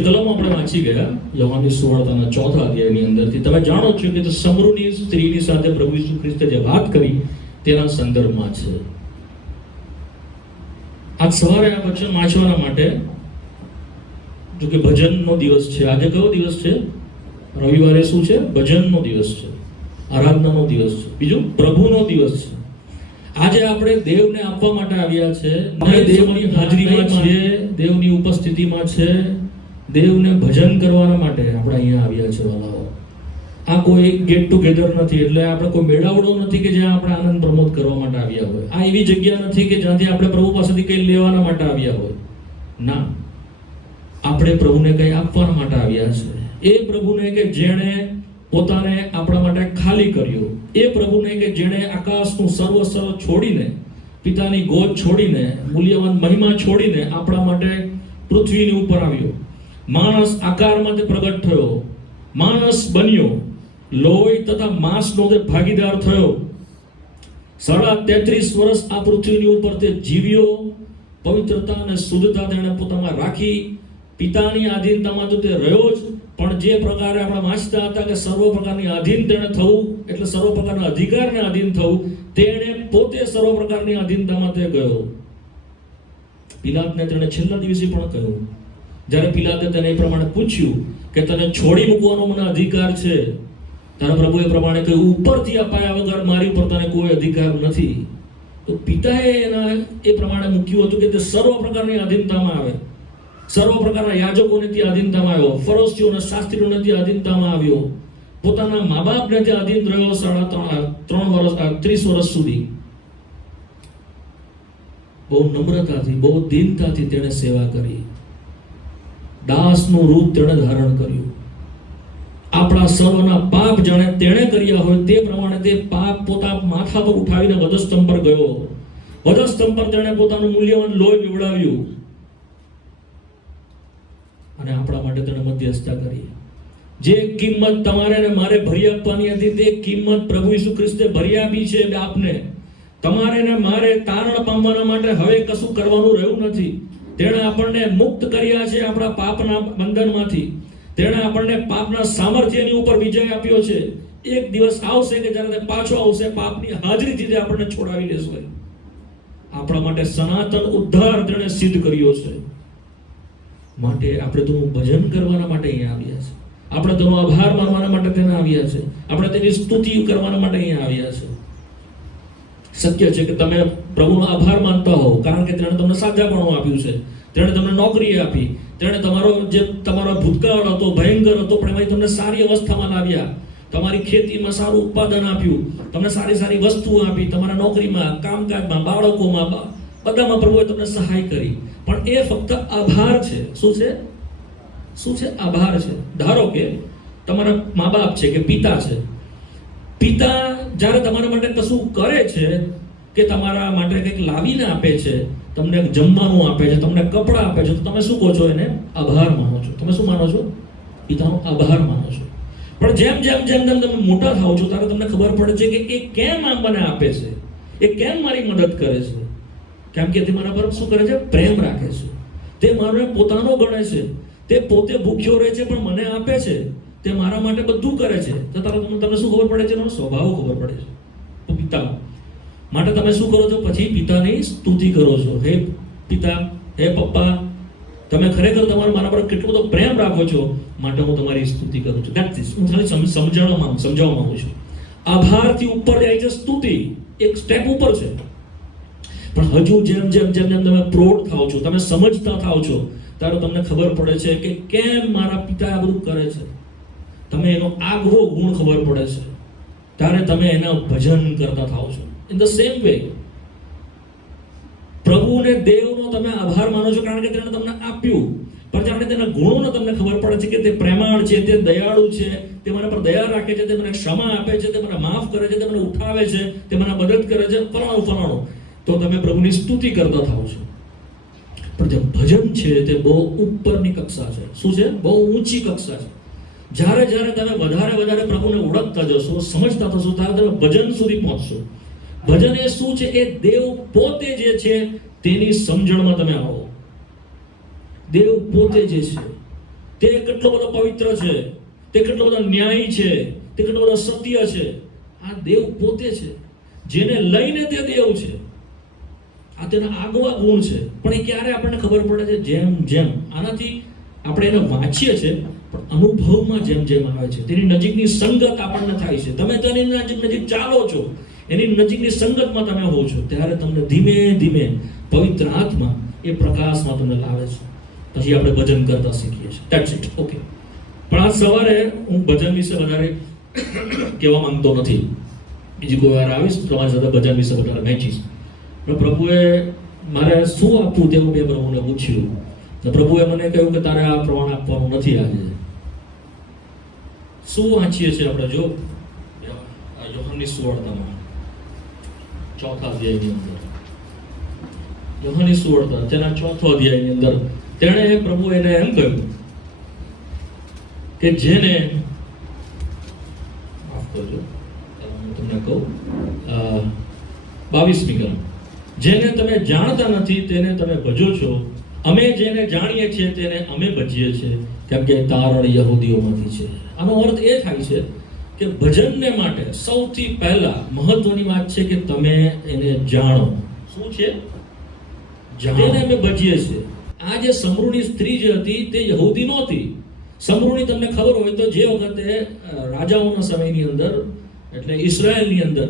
કલમ આપણે વાંચી ગયા યોહાનની સુવાર્તાના 4થા અધ્યાયની અંદરથી. તમે જાણો છો કે સમરૂની સ્ત્રીની સાથે પ્રભુ ઈસુ ખ્રિસ્તે જે વાત કરી તેના સંદર્ભમાં છે. આજ સવારે આ વચન વાંચવાના માટે, જો કે ભજનનો દિવસ છે, આજે કયો દિવસ છે? રવિવારે શું છે? ભજનનો દિવસ છે, આરાધનાનો દિવસ છે, બીજું પ્રભુનો દિવસ છે. આજે આપણે દેવને આપવા માટે આવ્યા છે, દેવની હાજરીમાં છીએ, દેવની ઉપસ્થિતિમાં છે, દેવને ભજન કરવાના માટે આપણે અહીંયા આવ્યા છે. વાલાઓ, આ કોઈ ગેટ ટુગેધર નથી, એટલે આપણે કોઈ મેળાવડો નથી કે જ્યાં આપણે આનંદ પ્રમોદ કરવા માટે આવ્યા હોય. આ એવી જગ્યા નથી કે જ્યાંથી આપણે પ્રભુ પાસેથી કંઈ લેવાના માટે આવ્યા હોય. ના, આપણે પ્રભુને કંઈ આપવાના માટે આવ્યા છે. એ પ્રભુને કે જેણે પોતાને આપણા માટે ખાલી કર્યો, એ પ્રભુને કે જેણે આકાશનું સર્વસ્વ છોડીને, પિતાની ગોદ છોડીને, મૂલ્યવાન મહિમા છોડીને આપણા માટે પૃથ્વીની ઉપર આવ્યો. માણસ આકારમાં તે પ્રગટ થયો, માણસ બન્યો, લોહી તથા માંસનો તે ભાગીદાર થયો. 33.5 વર્ષ આ પૃથ્વીની ઉપર તે જીવ્યો. પવિત્રતા અને શુદ્ધતા તેણે પોતામાં રાખી. પિતાની આધીનતામાં તો તે રહ્યો જ, પણ જે પ્રકારે આપણે વાંચતા હતા કે સર્વ પ્રકારની આધીન તેણે થવું, એટલે સર્વ પ્રકારના અધિકારને આધીન થવું, તેણે પોતે સર્વ પ્રકારની આધીનતામાં તે ગયો. પિલાતને તેણે છેલ્લા દિવસે પણ કહ્યું, જ્યારે પિલાતે તેને એ પ્રમાણે પૂછ્યું કે તને છોડી મૂકવાનો મને અધિકાર છે, તારા પ્રભુએ પ્રમાણે કહ્યું, ઉપરથી અપાયા વગર મારી ઉપર તને કોઈ અધિકાર નથી. તો પિતાએ એના એ પ્રમાણે મૂક્યું હતું કે તે સર્વ પ્રકારની આધીનતામાં આવે, સર્વ પ્રકારના યાજકોને તે આધીનતામાં આવ્યો, ફરોશીઓને શાસ્ત્રીઓને તે આધીનતામાં આવ્યો, પોતાના મા બાપને તે આધીન રહ્યો 30 વર્ષ સુધી. બહુ નમ્રતાથી, બહુ દીનતાથી તેણે સેવા કરી. દાસનું રૂપ તેણે ધારણ કર્યું. આપણા સર્વના પાપ જાણે તેણે કર્યા હોય તે પ્રમાણે તે પાપ પોતાના માથા પર ઉઠાવીને વધસ્તંભ પર ગયો. વધસ્તંભ પર તેણે પોતાનું મૂલ્યવાન લોહી પીવડાવ્યું અને આપણા માટે તેણે મધ્યસ્થતા કરી. જે કિંમત તમારે ને મારે ભરી આપવાની હતી, તે કિંમત પ્રભુ ઈસુ ખ્રિસ્તે ભરી આપી છે આપને. તમારે ને મારે તારણ પામવાના માટે હવે કશું કરવાનું રહ્યું નથી. તેણે આપણને મુક્ત કર્યા છે આપણા પાપના બંધનમાંથી. તેણે આપણને પાપના સામર્થ્યની ઉપર વિજય આપ્યો છે. એક દિવસ આવશે કે જ્યારે તે પાછો આવશે, પાપની હાજરીથી તે આપણને છોડાવી લેશે. આપણા માટે સનાતન ઉદ્ધાર તેણે સિદ્ધ કર્યો છે. માટે આપણે તેનું ભજન કરવાના માટે અહીંયા આવ્યા છે. આપણે તેનો આભાર માનવાના માટે તેને આવ્યા છે. આપણે તેની સ્તુતિ કરવાના માટે અહીંયા આવ્યા છે. શક્ય છે કે તમે પ્રભુનો આભાર માનતા હો, કારણ કે તેણે તમને સાજાપણું આપ્યું છે, તેણે તમને નોકરી આપી, તેણે તમારો ભૂતકાળ હતો ભયંકર હતો, પણ એમાં તમને સારી અવસ્થામાં લાવ્યા, તમારી ખેતીમાં સારું ઉત્પાદન આપ્યું, તમને સારી સારી વસ્તુઓ આપી, તમારા નોકરીમાં, કામકાજમાં, બાળકોમાં, બધામાં પ્રભુએ તમને સહાય કરી. પણ એ ફક્ત આભાર છે. શું છે? શું છે? આભાર છે. ધારો કે તમારા મા બાપ છે કે પિતા છે. પિતા જ્યારે તમારા માટે કશું કરે છે, કે તમારા માટે કંઈક લાવીને આપે છે, તમને જમવાનું આપે છે, તમને કપડાં આપે છે, તો તમે શું કહો છો? એને આભાર માનો છો. તમે શું માનો છો? પિતાનો આભાર માનો છો. પણ જેમ જેમ જેમ જેમ તમે મોટા થાવ છો, ત્યારે તમને ખબર પડે છે કે એ કેમ આમ મને આપે છે, એ કેમ મારી મદદ કરે છે. કેમ કે તે મારા પર શું કરે છે? પ્રેમ રાખે છે. તે મારો પોતાનો ગણે છે. તે પોતે ભૂખ્યો રહે છે પણ મને આપે છે. તે મારા માટે બધું કરે છે. તો તમને શું ખબર પડે છે? એનો સ્વભાવ ખબર પડે છે. તો પિતા માટે તમે શું કરો છો? પછી પિતાની સ્તુતિ કરો છો. હે પિતા, હે પપ્પા, તમે ખરેખર મારા પર કેટલો બધો પ્રેમ રાખો છો, માટે હું તમારી સ્તુતિ કરું છું. That's it. હું ખાલી સમજાવવા માંગુ છું. આભારથી ઉપર જાય છે સ્તુતિ, એક સ્ટેપ ઉપર છે. પણ હજુ જેમ જેમ જેમ જેમ તમે પ્રૌઢ થાવ છો, તમે સમજતા થાવ છો, ત્યારે તમને ખબર પડે છે કે કેમ મારા પિતા આ બધું કરે છે. તમે એનો આગવો ગુણ ખબર પડે છે, ત્યારે તમે એના ભજન કરતા થાવ છો. ઇન ધ સેમ વે પ્રભુને, દેવનો તમે આભાર માનો છો, કારણ કે તેણે તમને આપ્યું. પણ જ્યારે તેના ગુણોનો તમને ખબર પડે છે કે તે પ્રેમાળ છે, તે દયાળુ છે, તે મારા પર દયા રાખે છે, તે મને ક્ષમા આપે છે, તે મને માફ કરે છે, તે મને ઉઠાવે છે, તે મને મદદ કરે છે, ફલાણું, તો તમે પ્રભુની સ્તુતિ કરતા થાવ છો. પણ જે ભજન છે તે બહુ ઉપરની કક્ષા છે. શું છે? બહુ ઊંચી કક્ષા છે. જ્યારે જ્યારે તમે વધારે પ્રભુને ઓળખતા જશો, સમજતા થશો, ત્યારે તમે ભજન સુધી પહોંચશો. ભજન એ શું છે? એ દેવ પોતે જે છે તેની સમજણમાં તમે આવો. દેવ પોતે જે છે તે કેટલો બધો પવિત્ર છે, તે કેટલો બધો ન્યાયી છે, તે કેટલો બધો સત્ય છે. આ દેવ પોતે છે, જેને લઈને તે દેવ છે. આ તેના આગવા ગુણ છે. પણ એ ક્યારે આપણને ખબર પડે છે? જેમ જેમ આનાથી આપણે એને વાંચીએ છીએ, પણ અનુભવમાં જેમ જેમ આવે છે, તેની નજીકની સંગત આપણને થાય છે. તમે તેની નજીક ચાલો છો, એની નજીકની સંગતમાં તમે હો છો, ત્યારે તમને ધીમે ધીમે પવિત્ર આત્મા એ પ્રકાશમાં તમને લાવે છે. પછી આપણે ભજન કરતા શીખીએ છીએ. That's it. ઓકે. પણ આજ સવારે હું ભજન વિશે વધારે કહેવા માંગતો નથી. બીજી કોઈ વાર આવીશ તમારી સાથે ભજન વિશે વધારે વહેંચીશ. પણ પ્રભુએ મારે શું આપવું તેવું મેં પ્રભુને પૂછ્યું. તો પ્રભુએ મને કહ્યું કે તારે આ પ્રમાણ આપવાનું નથી. આજે શું વાંચીએ છીએ આપણે? જો યોહાનની સુવાર્તામાં 4થા અધ્યાયની અંદર, યોહાનની સુવાર્તા તેના 4થા અધ્યાયની અંદર તેણે પ્રભુ એને એમ કહ્યું કે જેને માફ કરજો, હું તમને કહું 22મી કલમ, જેને તમે જાણતા નથી તેને તમે ભજો છો, અમે જેને જાણીએ છીએ તેને અમે ભજીએ છીએ, કેમ કે તારણ યહૂદીઓમાંથી છે. આનો અર્થ એ થાય છે કે ભજનને માટે સૌથી પહેલા મહત્વની વાત છે કે તમે એને જાણો. શું છે? તેને અમે ભજીએ છીએ. આ જે સમરૂની સ્ત્રી જે હતી તે યહૂદી નહોતી. સમરૂની તમને ખબર હોય તો જે વખતે રાજાઓના સમયની અંદર, એટલે ઇઝરાયલની અંદર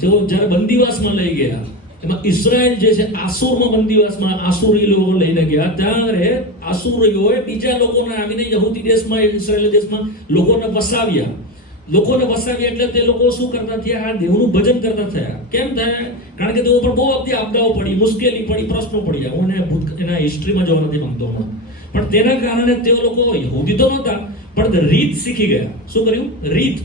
તેઓ જ્યારે બંદીવાસમાં લઈ ગયા, એમાં ઇઝરાયલ જે છે આસુરમાં બંદીવાસમાં આસુરી લોકો લઈને ગયા, ત્યારે આસુરીઓએ બીજા લોકોને આવીને યહૂદી દેશમાં, ઇઝરાયલ દેશમાં લોકોને વસાવ્યા. એટલે તે લોકો શું કરતા થયા? આ દેવનું ભજન કરતા થયા. કેમ થયા? કારણ કે તેઓ પર બહુ બધી આપદાઓ પડી, મુશ્કેલી પડી, પ્રશ્નો પડ્યા. હું એના હિસ્ટ્રીમાં જવા નથી માંગતો હમણાં. પણ તેના કારણે તેઓ લોકો યહૂદી તો નહોતા, પણ રીત શીખી ગયા. શું કર્યું? રીત.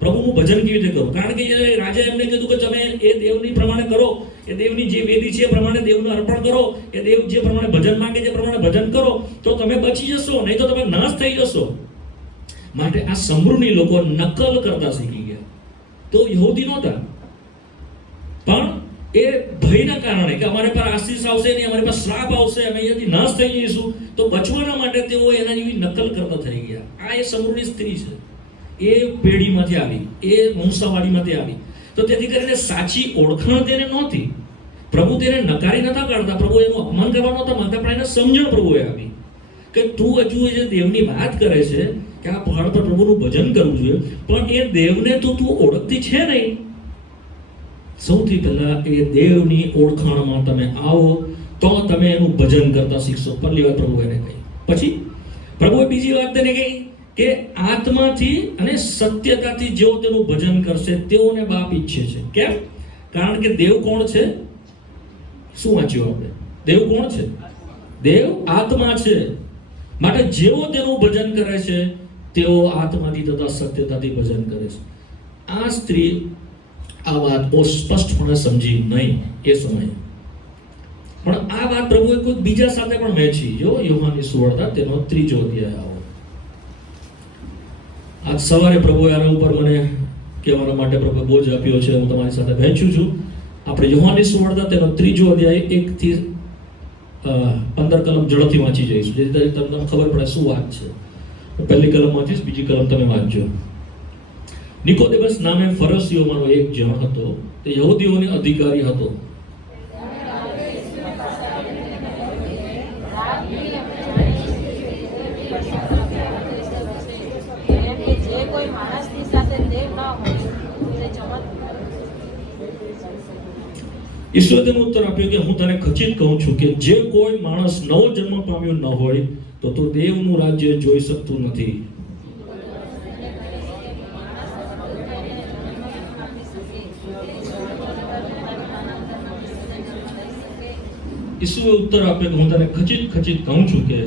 પ્રભુનું ભજન કેવી રીતે કરવું? કારણ કે રાજા એમને કીધું કે તમે એ દેવની પ્રમાણે કરો, એ દેવની જે વેદી છે એ પ્રમાણે દેવનું અર્પણ કરો, એ દેવ જે પ્રમાણે ભજન માંગે છે એ પ્રમાણે ભજન કરો, તો તમે બચી જશો, નહીં તો તમે નાશ થઈ જશો. માટે આ સમૃદ્ધિ લોકો નકલ કરતા શીખી ગયા. તો યહૂદી નહોતા, પણ એ ભયના કારણે કે અમારે પર આશીષ આવશે નહીં, અમારી પર શ્રાપ આવશે, અમે અહીંયાથી નાશ થઈ જઈશું, તો બચવાના માટે તેઓ એના જેવી નકલ કરતા થઈ ગયા. આ એ સમૃદ્ધિ સ્ત્રી છે. એ પેઢીમાંથી આવી, એ વંશાવાળીમાંથી આવી. તો તેથી કરીને સાચી ઓળખાણ તેને નહોતી. પ્રભુ તેને નકારી નતા કાઢતા, પ્રભુ એનું અપમાન કરવા નહોતા માંગતા, પણ એને સમજણ પ્રભુએ આપી કે તું હજુ જે દેવની વાત કરે છે કે આ પહાડ પર પ્રભુનું ભજન કરવું જોઈએ, પણ એ દેવને તો તું ઓળખતી છે નહીં. સૌથી પહેલા એ દેવની ઓળખાણમાં તમે આવો તો તમે એનું ભજન કરતા શીખશો. પહેલી વાત પ્રભુ એને કહી. પછી પ્રભુએ બીજી વાત તેને કહી કે આત્માથી અને સત્યતાથી જેઓ તેનું ભજન કરશે તેઓને બાપ ઈચ્છે છે. કેમ? કારણ કે દેવ કોણ છે? શું વાંચ્યું આપણે? દેવ કોણ છે? દેવ આત્મા છે. માટે જેઓ તેનું ભજન કરે છે તેઓ આત્માથી તથા સત્યતાથી ભજન કરે છે. આ સ્ત્રી આ વાત બહુ સ્પષ્ટપણે સમજી નહીં એ સમયે, પણ આ વાત પ્રભુએ કોઈ બીજા સાથે પણ વહેંચી. જો યોહાનની સુવાર્તા તેનો 3જો અધ્યાય આવો. આજ સવારે પ્રભુએ આના ઉપર મને કહેવાના માટે પ્રભુએ બોજ આપ્યો છે, હું તમારી સાથે વહેંચું છું. આપણે યોહાનની સુવાર્તા તેનો 3જો અધ્યાય 1 થી 15 કલમ ઝડપથી વાંચી જઈશું, જેથી તમને ખબર પડે શું વાત છે. પહેલી કલમ વાંચીશ, બીજી કલમ તમે વાંચજો. નિકોદેમસ નામે ફરીસીઓમાંનો એક જણ હતો, તે યહૂદીઓનો અધિકારી હતો. ઈશ્વરે તેનો ઉત્તર આપ્યો કે હું તને ખચિત કહું છું કે જે કોઈ માણસ નવો જન્મ પામ્યો ન હોય તો દેવનું રાજ્ય જોઈ શકતું નથી. ઈશ્વરે ઉત્તર આપ્યો કે હું તને ખચિત કહું છું કે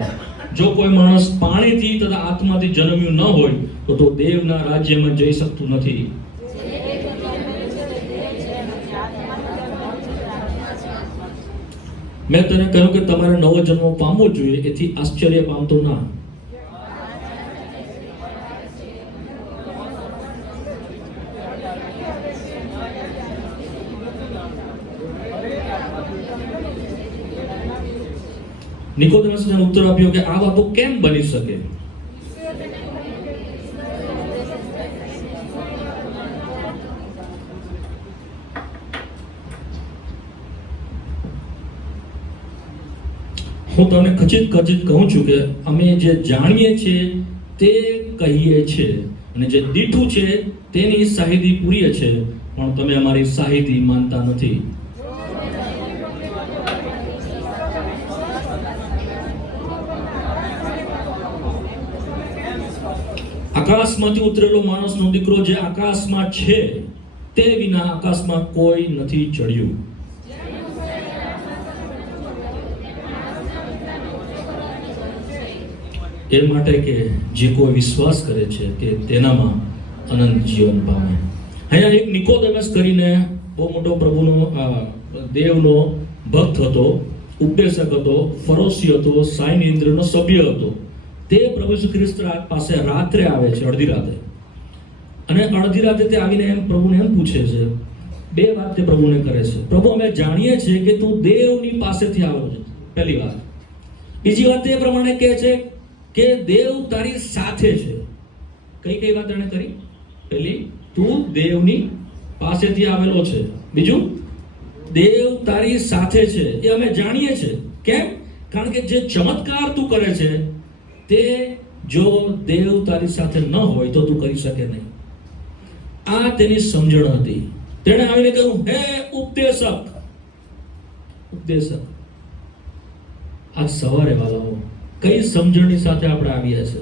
જો કોઈ માણસ પાણીથી તથા આત્માથી જન્મ્યું ન હોય તો દેવના રાજ્યમાં જઈ શકતું નથી. મેં તને કહ્યું કે તમારે નવો જન્મ પામવો જોઈએ, એથી આશ્ચર્ય પામતો ના. નિકોદેમસે તેનો ઉત્તર આપ્યો કે આ વાતો કેમ બની શકે? હું તમને ખચિત કહું છું કે અમે જે જાણીએ છીએ તે કહીએ છીએ અને જે દીઠું છે તેની સાહિદી પૂરીએ છે, પણ તમે અમારી સાહિદી માનતા નથી. આકાશમાંથી ઉતરેલો માણસનો દીકરો જે આકાશમાં છે તે વિના આકાશમાં કોઈ નથી ચડ્યું. એ માટે કે જે કોઈ વિશ્વાસ કરે છે તે તેનામાં અનંત જીવન પામે. અહીંયા એક નિકોદેમસ કરીને બહુ મોટો પ્રભુનો દેવનો ભક્ત હતો, ઉપદેશક હતો, ફરોશી હતો, સાઈનિન્દ્રનો સભ્ય હતો. તે પ્રભુ ઈસુ ખ્રિસ્ત પાસે રાત્રે આવે છે, અડધી રાતે. અને અડધી રાતે તે આવીને એમ પ્રભુને એમ પૂછે છે, બે વાત તે પ્રભુને કરે છે. પ્રભુ, અમે જાણીએ છીએ કે તું દેવની પાસેથી આવ્યો છે, પહેલી વાત. બીજી વાત એ પ્રમાણે કહે છે કે દેવ તારી સાથે છે. કઈ વાત એને કરી? પહેલી, તું દેવની પાસેથી આવેલો છે. બીજું, દેવ તારી સાથે છે. એ અમે જાણીએ છીએ. કેમ? કારણ કે જે ચમત્કાર તું કરે છે તે જો દેવ તારી સાથે ન હોય તો તું કરી શકે નહીં. આ તેની સમજણ હતી. તેણે આવીને કહ્યું, હે ઉપદેશક. આજ સવારે વાલાઓ કઈ સમજણની સાથે આપણે આવ્યા છે?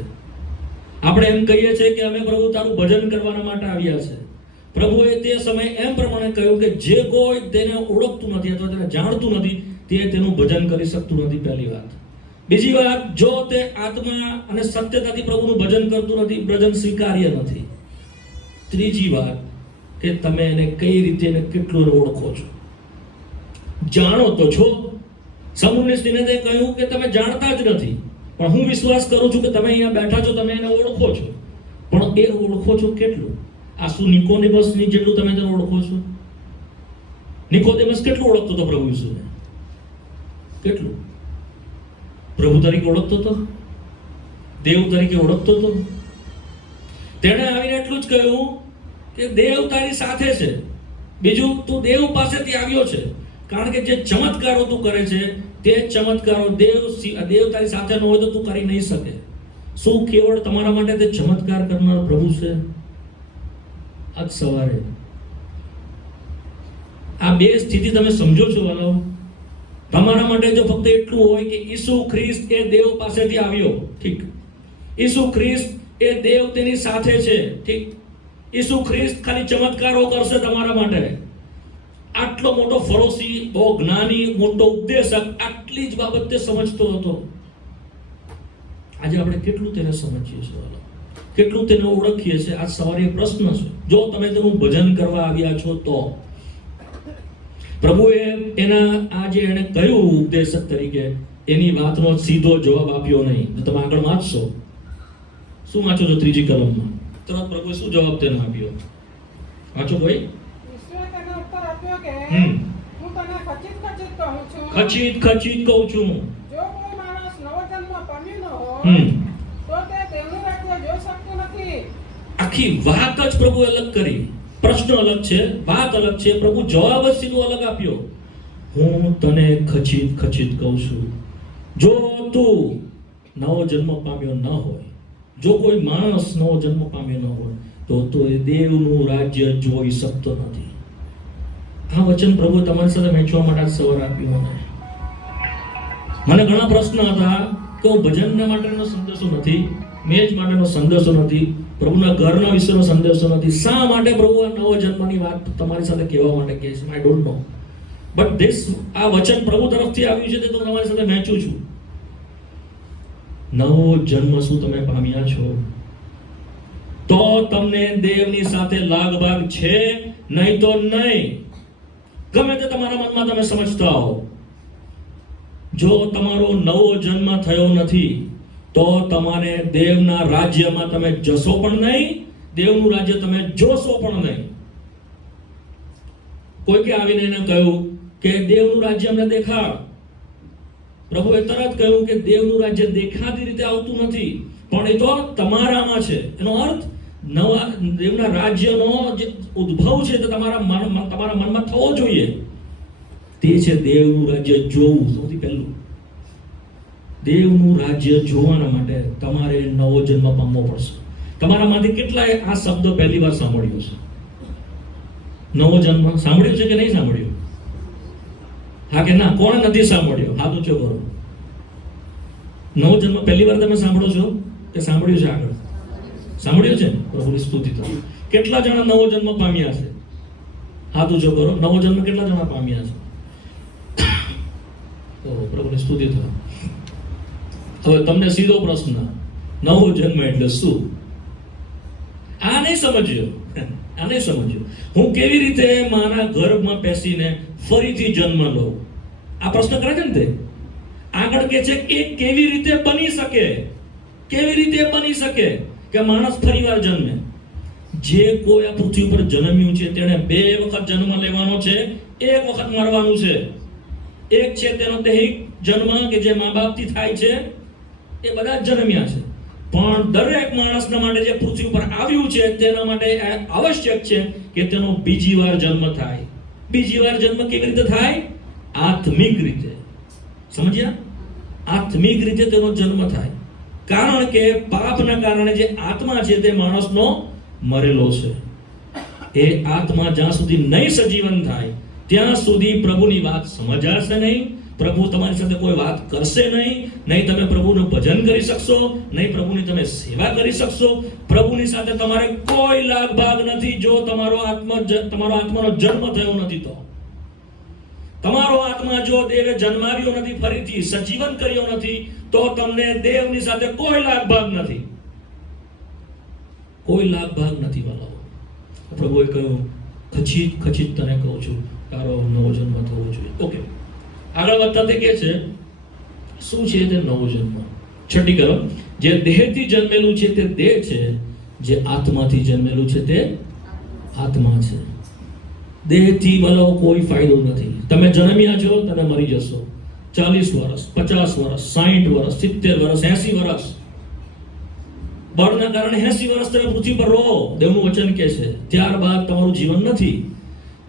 આપણે એમ કહીએ છીએ કે અમે પ્રભુ તારું ભજન કરવાના માટે આવ્યા છે. પ્રભુએ તે સમયે એમ પ્રમાણે કહ્યું કે જે કોઈ તેને ઓળખતું નથી અથવા તેને જાણતું નથી તે તેનું ભજન કરી શકતું નથી. પહેલી વાત. બીજી વાત, જો તે આત્મા અને સત્યતાથી પ્રભુનું ભજન કરતું નથી, ભજન સ્વીકાર્ય નથી. ત્રીજી વાત કે તમે એને કઈ રીતે એને કેટલું ઓળખો છો? જાણો તો છો. સમૂહની સ્ત્રીને કહ્યું કે તમે જાણતા જ નથી, પણ હું વિશ્વાસ કરું છું કે તમે અહીંયા બેઠા છો, તમે એને ઓળખો છો. પણ એ ઓળખો છો કેટલું? આ શું નિકોદેમસની જેટલું તમે તેને ઓળખો છો? નિકોદેમસ કેટલું ઓળખતો હતો પ્રભુ ઈસુને? કેટલું? પ્રભુ તરીકે ઓળખતો હતો, દેવ તરીકે ઓળખતો હતો. તેણે આવીને એટલું જ કહ્યું કે દેવ તારી સાથે છે. બીજું, તું દેવ પાસેથી આવ્યો છે. કારણ કે જે ચમત્કારો તું કરે છે તે ચમત્કારો દેવ તારી સાથે ન હોય તો તું કરી નહીં શકે. શું કેવળ તમારા માટે તે ચમત્કાર કરનાર પ્રભુ છે? આજ સવારે આ બે સ્થિતિ તમે સમજો છો વાલો? તમારા માટે જો ફક્ત એટલું હોય કે ઈસુ ખ્રિસ્ત એ દેવ પાસેથી આવ્યો, ઠીક. ઈસુ ખ્રિસ્ત એ દેવ તેની સાથે છે, ઠીક. ઈસુ ખ્રિસ્ત ખાલી ચમત્કારો કરશે તમારા માટે. આટલો મોટો ફરોશી, બહુ જ્ઞાની, મોટો ઉપદેશક આટલી જ બાબત તે સમજતો હતો. આજે આપણે કેટલું તેને સમજીએ છીએ, કેટલું તેને ઓળખીએ છીએ? આજ સવારે પ્રશ્ન છે. જો તમે તેનું ભજન કરવા આવ્યા છો તો પ્રભુએ એના આ જે એને કહ્યું ઉપદેશક તરીકે એની વાતનો સીધો જવાબ આપ્યો નહીં. તમે આગળ વાંચશો, શું વાંચો છો? ત્રીજી કલમમાં તરત પ્રભુએ શું જવાબ તેને આપ્યો? વાંચો ભાઈ. ખચિત કહું છું, જો કોઈ માણસ નવો જન્મ પામ્યો ન હોય તો તે દેવનું રાજ્ય જોઈ શકતો નથી. આખી વાત જ પ્રભુએ અલગ કરી. પ્રશ્ન અલગ છે, વાત અલગ છે, પ્રભુ જવાબ જ સીધો અલગ આપ્યો. હું તને ખચિત કહું છું, જો તું નવો જન્મ પામ્યો ન હોય, જો કોઈ માણસ નવો જન્મ પામ્યો ન હોય તો એ દેવનું રાજ્ય જોઈ શકતો નથી. આ વચન પ્રભુ તમારી સાથે વહેંચવા માટે સવાર આપ્યું. મને ઘણા પ્રશ્ન હતા કે ભજનના માટેનો સંદેશો નથી, મેજ માટેનો સંદેશો નથી, પ્રભુના ઘરના વિશેનો સંદેશો નથી. શા માટે પ્રભુ આ નવો જન્મની વાત તમારી સાથે કહેવા માટે કહે છે? I don't know, but this આ વચન પ્રભુ તરફથી આવ્યું છે તે તો તમારી સાથે વહેંચું છું. નવો જન્મ શું તમે પામ્યા છો? તો તમને દેવની સાથે લાગભાગ છે, નહીં તો નહીં. ગમે તે તમારા મનમાં તમે સમજતા હો. જો તમારો નવો જન્મ થયો નથી તો તમારે દેવના રાજ્યમાં તમે જશો પણ નહીં, દેવનું રાજ્ય તમે જોશો પણ નહીં. કોઈકે આવીને એને કહ્યું કે દેવનું રાજ્ય અમને દેખાડ. પ્રભુએ તરત કહ્યું કે દેવનું રાજ્ય દેખાતી રીતે આવતું નથી, પણ એ તો તમારામાં છે. એનો અર્થ નવા દેવના રાજ્યનો જે ઉદ્ભવ છે તે તમારા મનમાં થવો જોઈએ. તે છે દેવનું રાજ્ય જોવું. સૌથી પહેલું દેવનું રાજ્ય જોવાના માટે તમારે નવો જન્મ પામવો પડશે. તમારામાંથી કેટલાએ આ શબ્દ પહેલી વાર સાંભળ્યો છે? નવો જન્મ સાંભળ્યો છે કે નહીં સાંભળ્યો? હા કે ના? કોણ નથી સાંભળ્યો? હાથ ઊંચો કરો. નવો જન્મ પહેલી વાર તમે સાંભળો છો કે સાંભળ્યું છે? આગળ સાંભળ્યું છે? પ્રભુની સ્તુતિ કરો. કેટલા જણા નવો જન્મ પામ્યા છે? હાથ ઊંચો કરો. નવો જન્મ કેટલા જણા પામ્યા છે? તો પ્રભુની સ્તુતિ કરો. હવે તમને સીધો પ્રશ્ન, નવો જન્મ એટલે શું? આ નહીં સમજ્યો, આ નહીં સમજ્યો. હું કેવી રીતે મારા ગર્ભમાં બેસીને ફરીથી જન્મ લઉં? આ પ્રશ્ન કરે છે ને તે આગળ કે છે કે કેવી રીતે બની શકે? કેવી રીતે બની શકે કે માણસ ફરીવાર જન્મે? જે કોઈ આ પૃથ્વી પર જન્મ્યું છે તેણે 2 વખત જન્મ લેવાનો છે, 1 વખત મરવાનું છે. એક છે તેનો દૈહિક જન્મ કે જે મા બાપથી થાય છે, એ બધા જ જન્મ્યા છે. પણ દરેક માણસના માટે જે પૃથ્વી પર આવ્યું છે તેના માટે આવશ્યક છે કે તેનો બીજી વાર જન્મ થાય. બીજી વાર જન્મ કેવી રીતે થાય? આત્મિક રીતે. સમજ્યા? આત્મિક રીતે તેનો જન્મ થાય. કારણ કે પાપના કારણે જે આત્મા છે તે માણસનો મરેલો છે. એ આત્મા જ્યાં સુધી નહીં સજીવન થાય ત્યાં સુધી પ્રભુની વાત સમજાશે નહીં, પ્રભુ તમારી સાથે કોઈ વાત કરશે નહીં, નહીં તમે પ્રભુનું ભજન કરી શકશો, નહીં પ્રભુની તમે સેવા કરી શકશો. પ્રભુની સાથે તમારે કોઈ લાગ ભાગ નથી જો તમારો આત્માનો જન્મ થયો નથી તો. તમારો આત્મા જો દેવે જન્માવ્યો નથી, ફરીથી સજીવન કર્યો નથી, તો તમને દેવની સાથે કોઈ લાગ ભાગ નથી. કોઈ લાગ ભાગ નથી વાલાઓ. પ્રભુએ કહ્યું ખચિત તને કહું છું તારો નવો જન્મ થવો જોઈએ. ઓકે, આગળ વધતા તે કહે છે શું છે તે નવો જન્મ? છઠ્ઠી કલમ, જે દેહથી જન્મેલું છે તે દેહ છે, જે આત્માથી જન્મેલું છે તે આત્મા છે. દેહથી વાલો કોઈ ફાયદો નથી. તમે જન્મ્યા છો, તમે મરી જશો. 40 વર્ષ, 50 વર્ષ, 60 વર્ષ, 70 વર્ષ, 80 વર્ષ. બળના કારણે 80 વર્ષ તમે પૃથ્વી પર રહો, દેવનું વચન કહે છે. ત્યારબાદ તમારું જીવન નથી.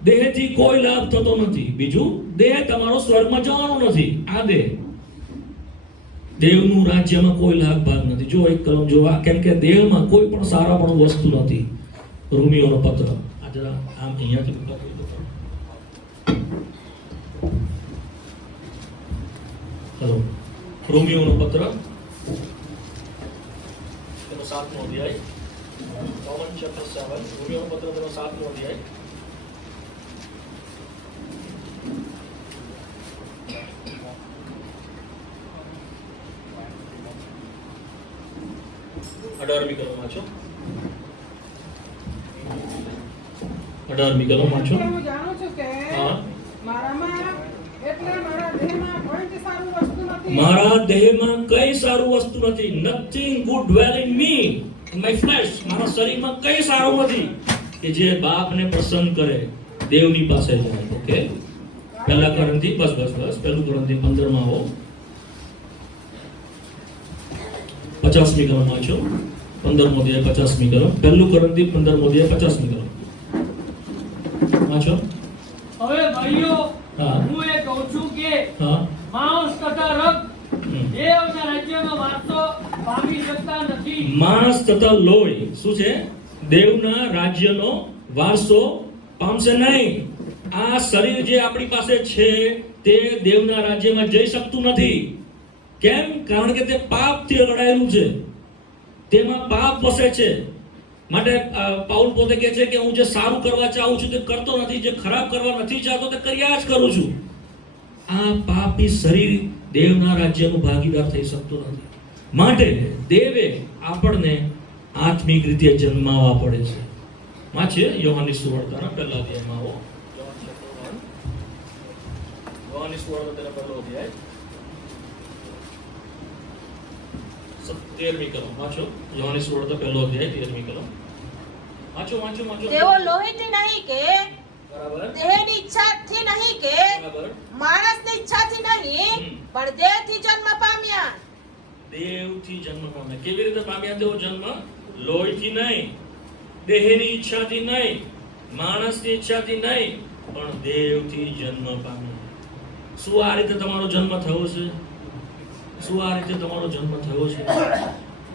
દેહથી કોઈ લાભ થતો નથી. બીજું, દેહ તમારો સ્વર્ગમાં જવાનો નથી. આ દેવનું રાજ્યમાં કોઈ લાભ ભાગ નથી. જો એક કલમ જોવા, કેમ કે દેહમાં કોઈ પણ સારા પણ વસ્તુ નથી. રોમિયોનો પત્ર આ જરા આમ અહીંયાથી હેલો, રોમિયોનો પત્ર તેનો 7મો અધ્યાય, Romans chapter 7, રોમિયોનો પત્ર તેનો 7મો અધ્યાય. અઢારમી કલમ વાંચો. 18મી કલમ વાંચો. હું જાણું છું કે હા, મારા દેહમાં કઈ સારું વસ્તુ નથી. Nothing good dwell in me, in my flesh. મારા શરીરમાં કઈ સારું નથી કે જે બાપને પસંદ કરે, દેવની પાસે જાય. ઓકે, પહેલા કોરિન્થી પહેલું કોરિન્થી 15માં આવો. 50મી કલમ વાંચો. 15મો અધ્યાય 50મી કલમ. પહેલું કોરિન્થી 15મો અધ્યાય 50મી કલમ વાંચો. હવે ભાઈઓ, હા, હું એ કહું છું કે હા, માંસ તથા રક્ત દેવના રાજ્યનો વારસો પામી શકતા નથી. માંસ તથા લોહી શું છે? દેવના રાજ્યનો વારસો પામશે નહીં. આ શરીર જે આપણી પાસે છે તે દેવના રાજ્યમાં જઈ શકતું નથી. કેમ? કારણ કે તે પાપથી અગડાયેલું છે. તેમાં પાપ વસે છે. માટે પાઉલ પોતે કહે છે કે હું જે સારું કરવા ચાહું છું તે કરતો નથી, જે ખરાબ કરવા નથી ચાહતો તે કર્યા જ કરું છું. આ પાપી શરીર દેવના રાજ્યનું ભાગીદાર થઈ શકતો નથી. માટે દેવે આપણને આત્મિક રીતે જન્માવવા પડે છે. વાંચીએ યોહાનની સુવાર્તાના પહેલા અધ્યાયમાં આવો. યોહાનની સુવાર્તાનો પહેલો અધ્યાય 13મી કલમ વાંચો. યોહાનની સુવાર્તા પહેલો અધ્યાય 13મી કલમ વાંચો. તેઓ લોહીથી નહીં કે બરાબર દેહની ઈચ્છાથી નહીં કે બરાબર માણસની ઈચ્છાથી નહીં પણ દેહથી જન્મ પામ્યા. દેવથી જન્મ પામે. કેવી રીતે પામ્યા તેઓ જન્મ? લોહીથી નહીં, દેહની ઈચ્છાથી નહીં, માણસની ઈચ્છાથી નહીં, પણ દેવથી જન્મ પામ્યા. શું આ રીતે તમારો જન્મ થયો છે? શું આ રીતે તમારો જન્મ થયો છે?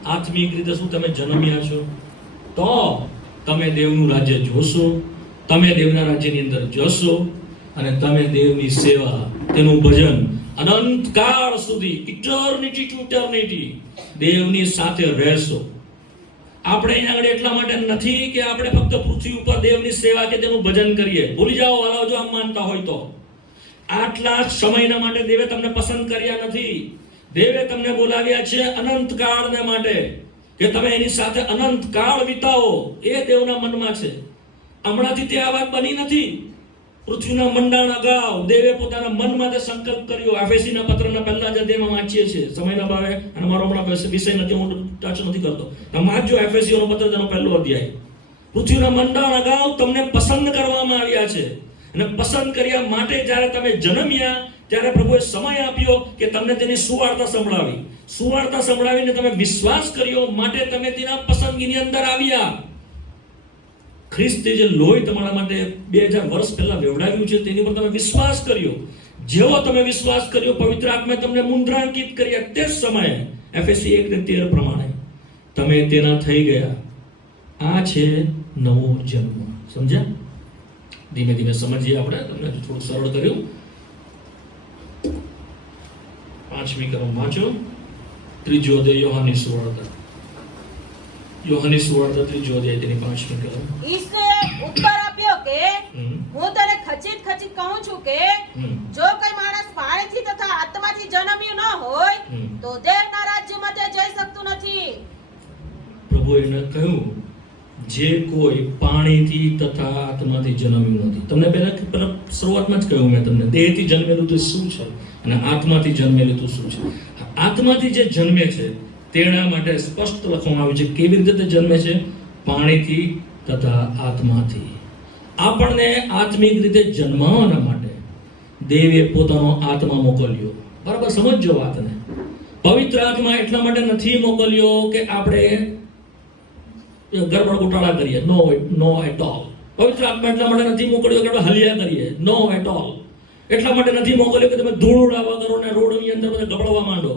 આત્મિક રીતે શું તમે જન્મ્યા છો? તો તમે દેવનું રાજ્ય જોશો, તમે દેવના રાજ્યની અંદર જશો અને તમે દેવની સેવા, તેનું ભજન અનંતકાળ સુધી, ઇટર્નિટી ટુ ઇટર્નિટી દેવની સાથે રહેશો. આપણે અહીંયા આગળ એટલા માટે નથી કે આપણે ફક્ત પૃથ્વી ઉપર દેવની સેવા કે તેનું ભજન કરીએ. ભૂલી જાઓ વાલાઓ, જો આમ માનતા હોય તો. આટલા સમયના માટે દેવે તમને પસંદ કર્યા નથી. દેવે તમને બોલાવ્યા છે અનંતકાળને માટે, કે તમે એની સાથે અનંતકાળ વિતાવો. એ દેવના મનમાં છે. હમણાંથી તે આ વાત બની નથી. પૃથ્વીના મંડાણ અગાઉ દેવે પોતાના મન માટે સંકલ્પ કર્યો. એફએસીના પત્રના પહેલા જ અધ્યાયમાં વાંચીએ છીએ. સમયના ભાવે અને મારો હમણાં વિષય નથી, હું ટચ નથી કરતો. તમે વાંચજો એફએસીઓનો પત્ર, તેનો પહેલો અધ્યાય. પૃથ્વીના મંડાણ અગાઉ તમને પસંદ કરવામાં આવ્યા છે, અને પસંદ કર્યા માટે જ્યારે તમે જન્મ્યા ત્યારે પ્રભુએ સમય આપ્યો કે તમને તેની સુવાર્તા સંભળાવી. સુવાર્તા સંભળાવીને તમે વિશ્વાસ કર્યો, માટે તમે તેના પસંદગીની અંદર આવ્યા. ખ્રિસ્તે જે લોહી તમારા માટે 2000 વર્ષ પહેલા વેવડાવ્યું છે, તેની પર તમે વિશ્વાસ કર્યો. જેવો તમે વિશ્વાસ કર્યો, પવિત્ર આત્માએ તમને મુદ્રાંકિત કર્યા. તે જ સમયે એફએસી 1:13 પ્રમાણે તમે તેના થઈ ગયા. આ છે નવો જન્મ. સમજ્યા? ધીમે ધીમે સમજીએ આપણે. તમને થોડું સરળ કર્યું. 5મી કલમ વાંચો. 3જો અધ્યાય યોહાનની સુવાર્તા. યોહાનની સુવાર્તા 3જો અધ્યાય તેની 5મી કલમ. ઈસુએ ઉત્તર આપ્યો કે હું તને ખચિત ખચિત કહું છું કે જો કોઈ માણસ પાણીથી તથા આત્માથી જન્મ્યું ન હોય તો દેવના રાજ્યમાં તે જઈ શકતું નથી. પ્રભુએ એને કહ્યું, જે કોઈ પાણીથી તથા આત્માથી જન્મ્યું નથી. તમને પહેલા શરૂઆતમાં જ કહ્યું મેં તમને, દેહથી જન્મેલું તો શું છે અને આત્માથી જન્મેલું તો શું છે. આત્માથી જે જન્મે છે તેના માટે સ્પષ્ટ લખવામાં આવ્યું છે કેવી રીતે તે જન્મે છે. પાણીથી તથા આત્માથી. આપણને આત્મિક રીતે જન્માવવાના માટે દેવે પોતાનો આત્મા મોકલ્યો. બરાબર સમજજો વાતને. પવિત્ર આત્મા એટલા માટે નથી મોકલ્યો કે આપણે ગરબડ ગોટાળા કરીએ. નો એટ ઓલ. પવિત્ર આત્મા એટલા માટે નથી મોકલ્યો કે આપણે હલિયા કરીએ. નો એટ ઓલ. એટલા માટે નથી મોકલ્યો કે તમે ધૂળ ઉડાવવા કરો ને રોડની અંદર બધા ગબડવા માંડો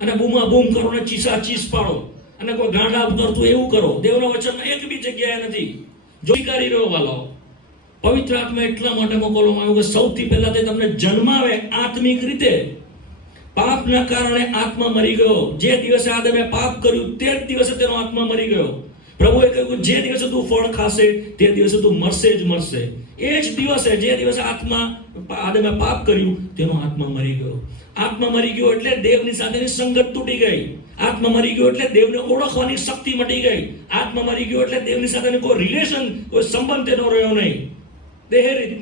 અને બૂમા બૂમ કરો ને ચીસા ચીસ પાડો અને કોઈ ગાંડા કરતું એવું કરો. દેવના વચનમાં એક બી જગ્યાએ નથી. જોઈ કરી રહ્યો વાલાઓ. પવિત્ર આત્મા એટલા માટે મોકલવામાં આવ્યો કે સૌથી પહેલા તે તમને જન્માવે આત્મિક રીતે. પાપના કારણે આત્મા મરી ગયો. જે દિવસે આદમે પાપ કર્યું તે જ દિવસે તેનો આત્મા મરી ગયો. પ્રભુએ કહ્યું જે દિવસે તું ફળ ખાશે તે દિવસે તું મરશે જ મરશે. એ જ દિવસે જે દિવસે આદમે પાપ કર્યું તેનો આત્મા મરી ગયો. આત્મા મરી ગયો એટલે દેવની સાથેની સંગત તૂટી ગઈ. આત્મા મરી ગયો એટલે દેવને ઓળખવાની શક્તિ મટી ગઈ. આત્મા મરી ગયો એટલે દેવની સાથેનો કોઈ રિલેશન, કોઈ સંબંધ તેનો રહ્યો નહીં.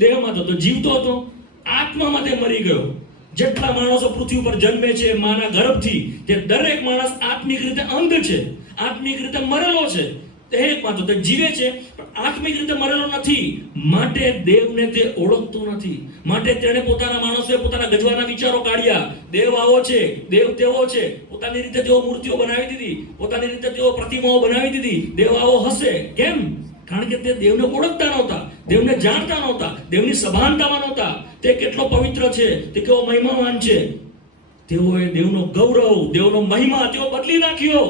દેહમાં તો જીવતો હતો, આત્મામાં તે મરી ગયો. જેટલા માણસો પૃથ્વી ઉપર જન્મે છે માના ગર્ભથી, તે દરેક માણસ આત્મિક રીતે અંધ છે, આત્મિક રીતે મરેલો છે. દેહમાં તો તે જીવે છે પણ આત્મિક રીતે મરેલો નથી. માટે દેવને તે ઓળખતો નથી. માટે તેણે પોતાના માણસોએ પોતાના ગજવાના વિચારો કાઢ્યા. દેવ આવો છે, દેવ તેવો છે. પોતાની રીતે તેઓ મૂર્તિઓ બનાવી દીધી, પોતાની રીતે તેઓ પ્રતિમાઓ બનાવી દીધી. દેવ આવો હશે. કેમ? કારણ કે તે દેવને ઓળખતા નહોતા, દેવને જાણતા નહોતા, દેવની સભાનતામાં નહોતા. તે કેટલો પવિત્ર છે, તે કેવો મહિમાવાન છે. તેઓએ દેવનો ગૌરવ, દેવનો મહિમા તેઓ બદલી નાખ્યો.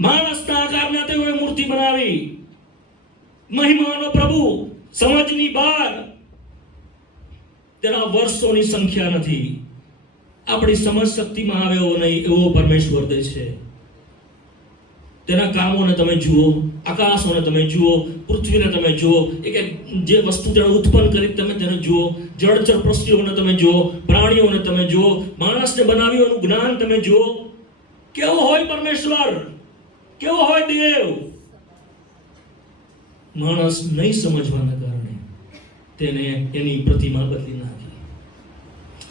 માણસના આકારના તેઓએ મૂર્તિ બનાવી. મહિમાનો પ્રભુ સમજની બહાર. તેના વર્ષોની સંખ્યા નથી. આપણી સમજ શક્તિમાં આવે એવો નહીં, એવો પરમેશ્વર દે છે. તેના કામોને તમે જુઓ, આકાશોને તમે જુઓ, પૃથ્વીને તમે જુઓ, જે વસ્તુ તેણે ઉત્પન્ન કરી તમે તેને જુઓ, જળચર પક્ષીઓને તમે જુઓ, પ્રાણીઓને તમે જુઓ, માણસને બનાવ્યું જ્ઞાન તમે જુઓ. કેવો હોય પરમેશ્વર, કેવો હોય દેવ. માણસ નહીં સમજવાના કારણે તેને એની પ્રતિમા બદલી નાખી.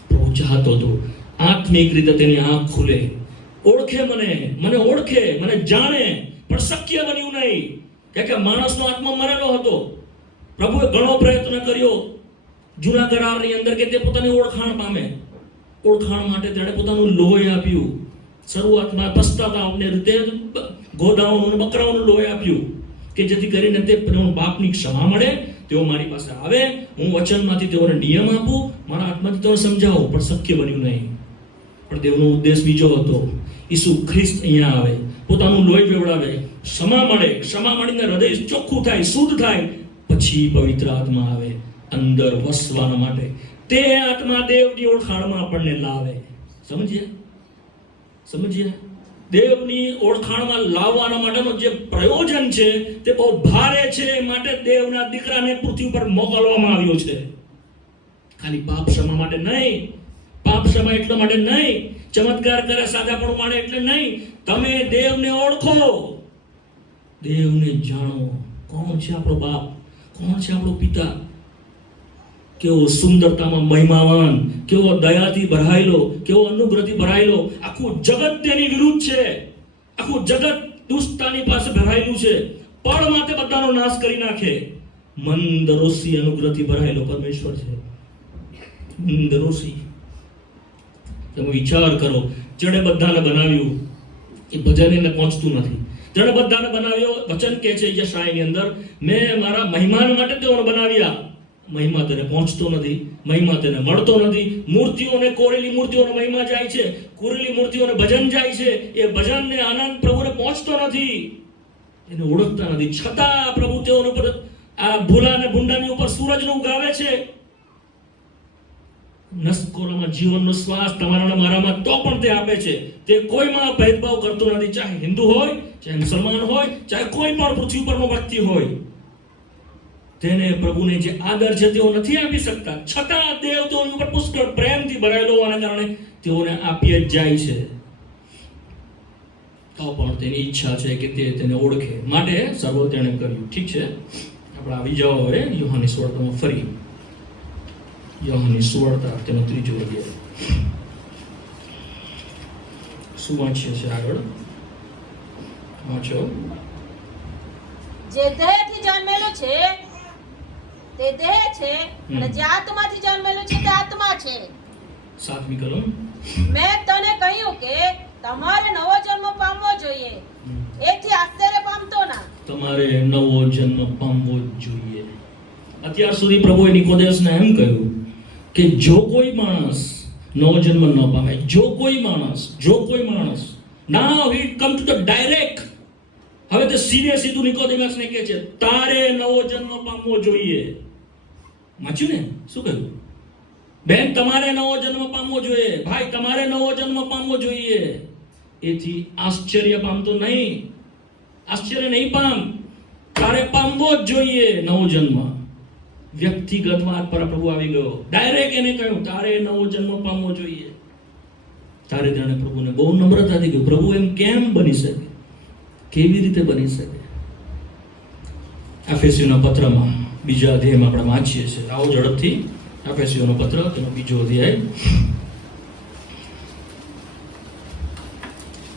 પ્રભુ ચાહતો હતો આત્મિક રીતે તેની આંખ ખુલે, ઓળખે મને ઓળખે, મને જાણે. પણ શક્ય બન્યું નહીં, કે માણસનો આત્મા મરેલો હતો. પ્રભુએ ઘણો પ્રયત્ન કર્યો જૂના કરારની અંદર કે તે પોતાની ઓળખાણ પામે. ઓળખાણ માટે તેણે પોતાનું લોહી આપ્યું. શરૂઆતમાં પસ્તાતાઓને રીતે ગોદાઓનું અને બકરાઓનું લોહી આપ્યું કે જેથી કરીને તે પાપની ક્ષમા મળે, તેઓ મારી પાસે આવે, હું વચનમાંથી તેઓને નિયમ આપું, મારા હાથમાંથી તેઓને સમજાવું. પણ શક્ય બન્યું નહીં. પણ દેવનો ઉદ્દેશ બીજો હતો. ઈસુ ખ્રિસ્ત અહીંયા આવે, પોતાનું લોહી પીવડાવે, ક્ષમા મળે, ક્ષમા મળીને હૃદય ચોખ્ખું થાય, શુદ્ધ થાય, પછી પવિત્ર આત્મા આવે અંદર વસવાના માટે. તે આત્મા દેવની ઓળખાણમાં આપણને લાવે. સમજ્યા? દેવની ઓળખાણમાં લાવવાના માટેનો જે પ્રયોજન છે તે બહુ ભારે છે. માટે દેવના દીકરાને પૃથ્વી પર મોકલવામાં આવ્યો છે. ખાલી પાપ ક્ષમા માટે નહીં, પાપ ક્ષમા એટલા માટે નહીં, ચમત્કાર કરે સાજાપણું માણે એટલે નહીં. તમે દેવને ઓળખો, દેવને જાણો. કોણ છે આપણો બાપ, કોણ છે આપણો પિતા, કેવો સુંદરતામાં મહિમાવાન, કેવો દયાથી ભરાયેલો, કેવો અનુગ્રહથી ભરાયેલો. આખું જગત તેની વિરુદ્ધ છે, આખું જગત દુષ્ટતાની પાસે ભરાયેલું છે. પળ માટે બધાનો નાશ કરી નાખે. મંદરોસી અનુગ્રહથી ભરાયેલો પરમેશ્વર છે. મંદરોસી. તમે વિચાર કરો, જેણે બધાને બનાવ્યું એ ભજન એને પહોંચતું નથી. જેણે બધાને બનાવ્યો, વચન કહે છે યશાયાની અંદર, મેં મારા મહેમાન માટે તેઓને બનાવ્યા. મહિમા તેને પહોંચતો નથી, મહિમા તેને મળતો નથી. મૂર્તિઓને, કોરેલી મૂર્તિઓને મહિમા જાય છે, કોરેલી મૂર્તિઓને ભજન જાય છે. એ ભજનને આનંદ પ્રભુને પહોંચતો નથી, એને ઓળખતા નથી. છતાં પ્રભુ તેઓને ઉપર આ ભૂલા અને ભૂંડાની ઉપર સૂરજને ઉગાવે છે. નસકોરામાં જીવનનો શ્વાસ તમારા મારામાં તો પણ તે આપે છે. તે કોઈમાં ભેદભાવ કરતો નથી, ચાહે હિન્દુ હોય, ચાહે મુસલમાન હોય, ચાહે કોઈ પણ પૃથ્વી પરનો વ્યક્તિ હોય. તેને પ્રભુને જે આદર છે તેઓ નથી આપી શકતા, છતાં દેવ તેઓની ઉપર પુષ્કળ પ્રેમથી ભરાયેલો હોવાના કારણે તેઓને આપી જ જાય છે. તો પણ તેની ઈચ્છા છે કે તે તેને ઓળખે, માટે સર્વ તેણે કર્યું. ઠીક છે, આપણે આવી જાઓ હવે યોહાનની સુવાર્તામાં ફરી. યોહાનની સુવાર્તા તેનો 3 અધ્યાય. શું વાંચીએ છે આગળ? વાંચો. જે દેહથી જન્મેલું છે તે દેહ છે, અને જે આત્માથી જન્મેલું છે તે આત્મા છે. 7મી કલમ. મેં તને કહ્યું કે તમારે નવો જન્મ પામવો જોઈએ, એથી આશ્ચર્ય પામતો ના. તમારે નવો જન્મ પામવો જ જોઈએ. અત્યાર સુધી પ્રભુએ નિકોદેસને એમ કહ્યું કે જો કોઈ માણસ નવો જન્મ ન પામે, જો કોઈ માણસ now he come to the direct. હવે તે સીધું નિકોદેમસને કહે છે તારે નવો જન્મ પામવો જોઈએ. વાંચ્યું ને? શું કહ્યું? બેન, તમારે નવો જન્મ પામવો જોઈએ. ભાઈ, તમારે નવો જન્મ પામવો જોઈએ. એથી આશ્ચર્ય પામતો નહીં, આશ્ચર્ય નહીં પામ. તારે પામવો જ જોઈએ નવો જન્મ. વ્યક્તિગત વાત પર પ્રભુ આવી ગયો. ડાયરેક્ટ એને કહ્યું તારે નવો જન્મ પામવો જોઈએ. તારે તેણે પ્રભુને બહુ નમ્રતાથી કહ્યું, પ્રભુ એમ કેમ બની શકે, કેવી રીતે બની શકે? એફેસીઓના પત્રમાં 2 અધ્યાયમાં આપણે વાંચીએ છીએ. આવો ઝડપથી એફેસીઓનો પત્ર તેનો 2 અધ્યાય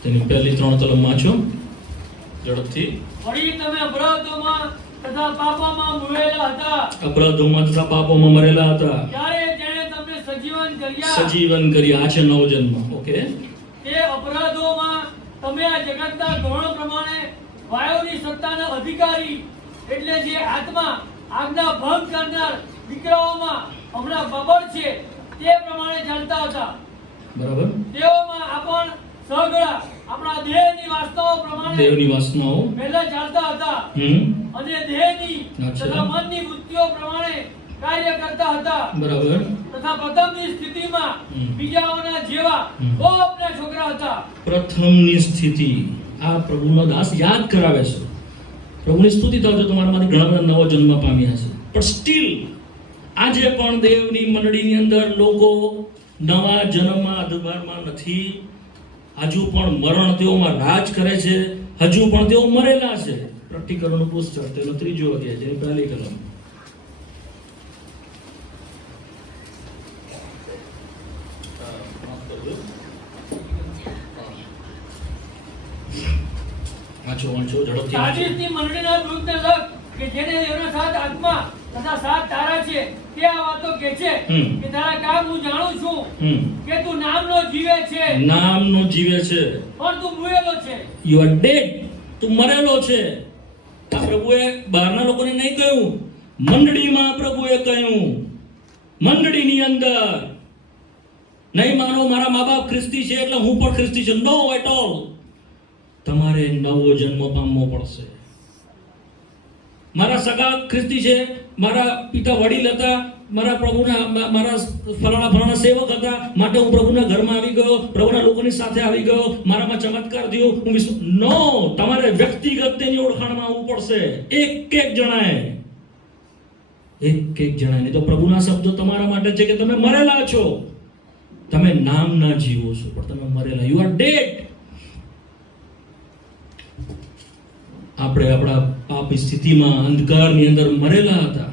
તેની પહેલી 3 કલમ વાંચો ઝડપથી. વળી તમે અપરાધોમાં તથા પાપોમાં મુવેલા હતા, અપરાધોમાં તથા પાપોમાં મરેલા હતા, ત્યારે તેણે તમને સજીવન કર્યા. આ છે નવો જન્મ. ઓકે. તે અપરાધોમાં તમે આ જગતના ધોરણ પ્રમાણે વાયુની સત્તાના અધિકારી, એટલે જે આત્મા આજ્ઞા ભંગ કરનાર દીકરાઓમાં હમણાં બબર છે તે પ્રમાણે ચાલતા હતા. બરાબર. તેઓમાં આપણ સગળા આપણા દેહની વાસનાઓ પ્રમાણે પહેલા ચાલતા હતા, અને દેહની તથા મનની વૃત્તિઓ પ્રમાણે કાર્ય કરતા હતા. બરાબર. તથા પ્રથમની સ્થિતિમાં બીજાઓના જેવા કોપના છોકરા હતા. પ્રથમની સ્થિતિ આ પ્રભુનો દાસ યાદ કરાવે છે. પ્રભુની સ્તુતિ થાવજો, તમારામાંથી ઘણા બધા નવો જન્મ પામ્યા છે. પણ સ્ટીલ આજે પણ દેવની મંડળીની અંદર લોકો નવા જન્મમાં અધિકારમાં નથી. હજુ પણ મરણ તેઓમાં રાજ કરે છે, હજુ પણ તેઓ મરેલા છે. પ્રકટીકરણનું પુસ્તક તેનો 3 અધ્યાય જેની પહેલી કલમ. વાંચો ઝડપથી. સાદિસની મંડળીના દૂતને લખ કે જેને એનો સાથ આત્મા તથા 7 તારા છે તે આ વાતો કહે છે કે તારા કામ હું જાણું છું કે તું નામનો જીવે છે, નામનો જીવે છે, પણ તું મુયેલો છે. યુ આર ડેડ, તું મરેલો છે. આ પ્રભુએ બહારના લોકોને નહીં કહ્યું, મંડળીમાં પ્રભુએ કહ્યું, મંડળીની અંદર. નહીં માનો મારા મા બાપ ખ્રિસ્તી છે એટલે હું પણ ખ્રિસ્તી છું, નો એટ ઓલ. તમારે નવો જન્મ પામવો પડશે. મારા સગા ખ્રિસ્તી છે, મારા પિતા વડીલ હતા, મારા પ્રભુના મારા ફલાણા સેવક હતા, માટે હું પ્રભુના ઘરમાં આવી ગયો, પ્રભુના લોકોની સાથે આવી ગયો, મારામાં ચમત્કાર થયો, હું નો. તમારે વ્યક્તિગત તેની ઓળખાણમાં આવવું પડશે, એક એક જણાએ. નહીં તો પ્રભુના શબ્દો તમારા માટે છે કે તમે મરેલા છો. તમે નામના જીવો છો પણ તમે મરેલા, યુ આર ડેડ. આપણે આપણા પાપી સ્થિતિમાં અંધકારની અંદર મરેલા હતા,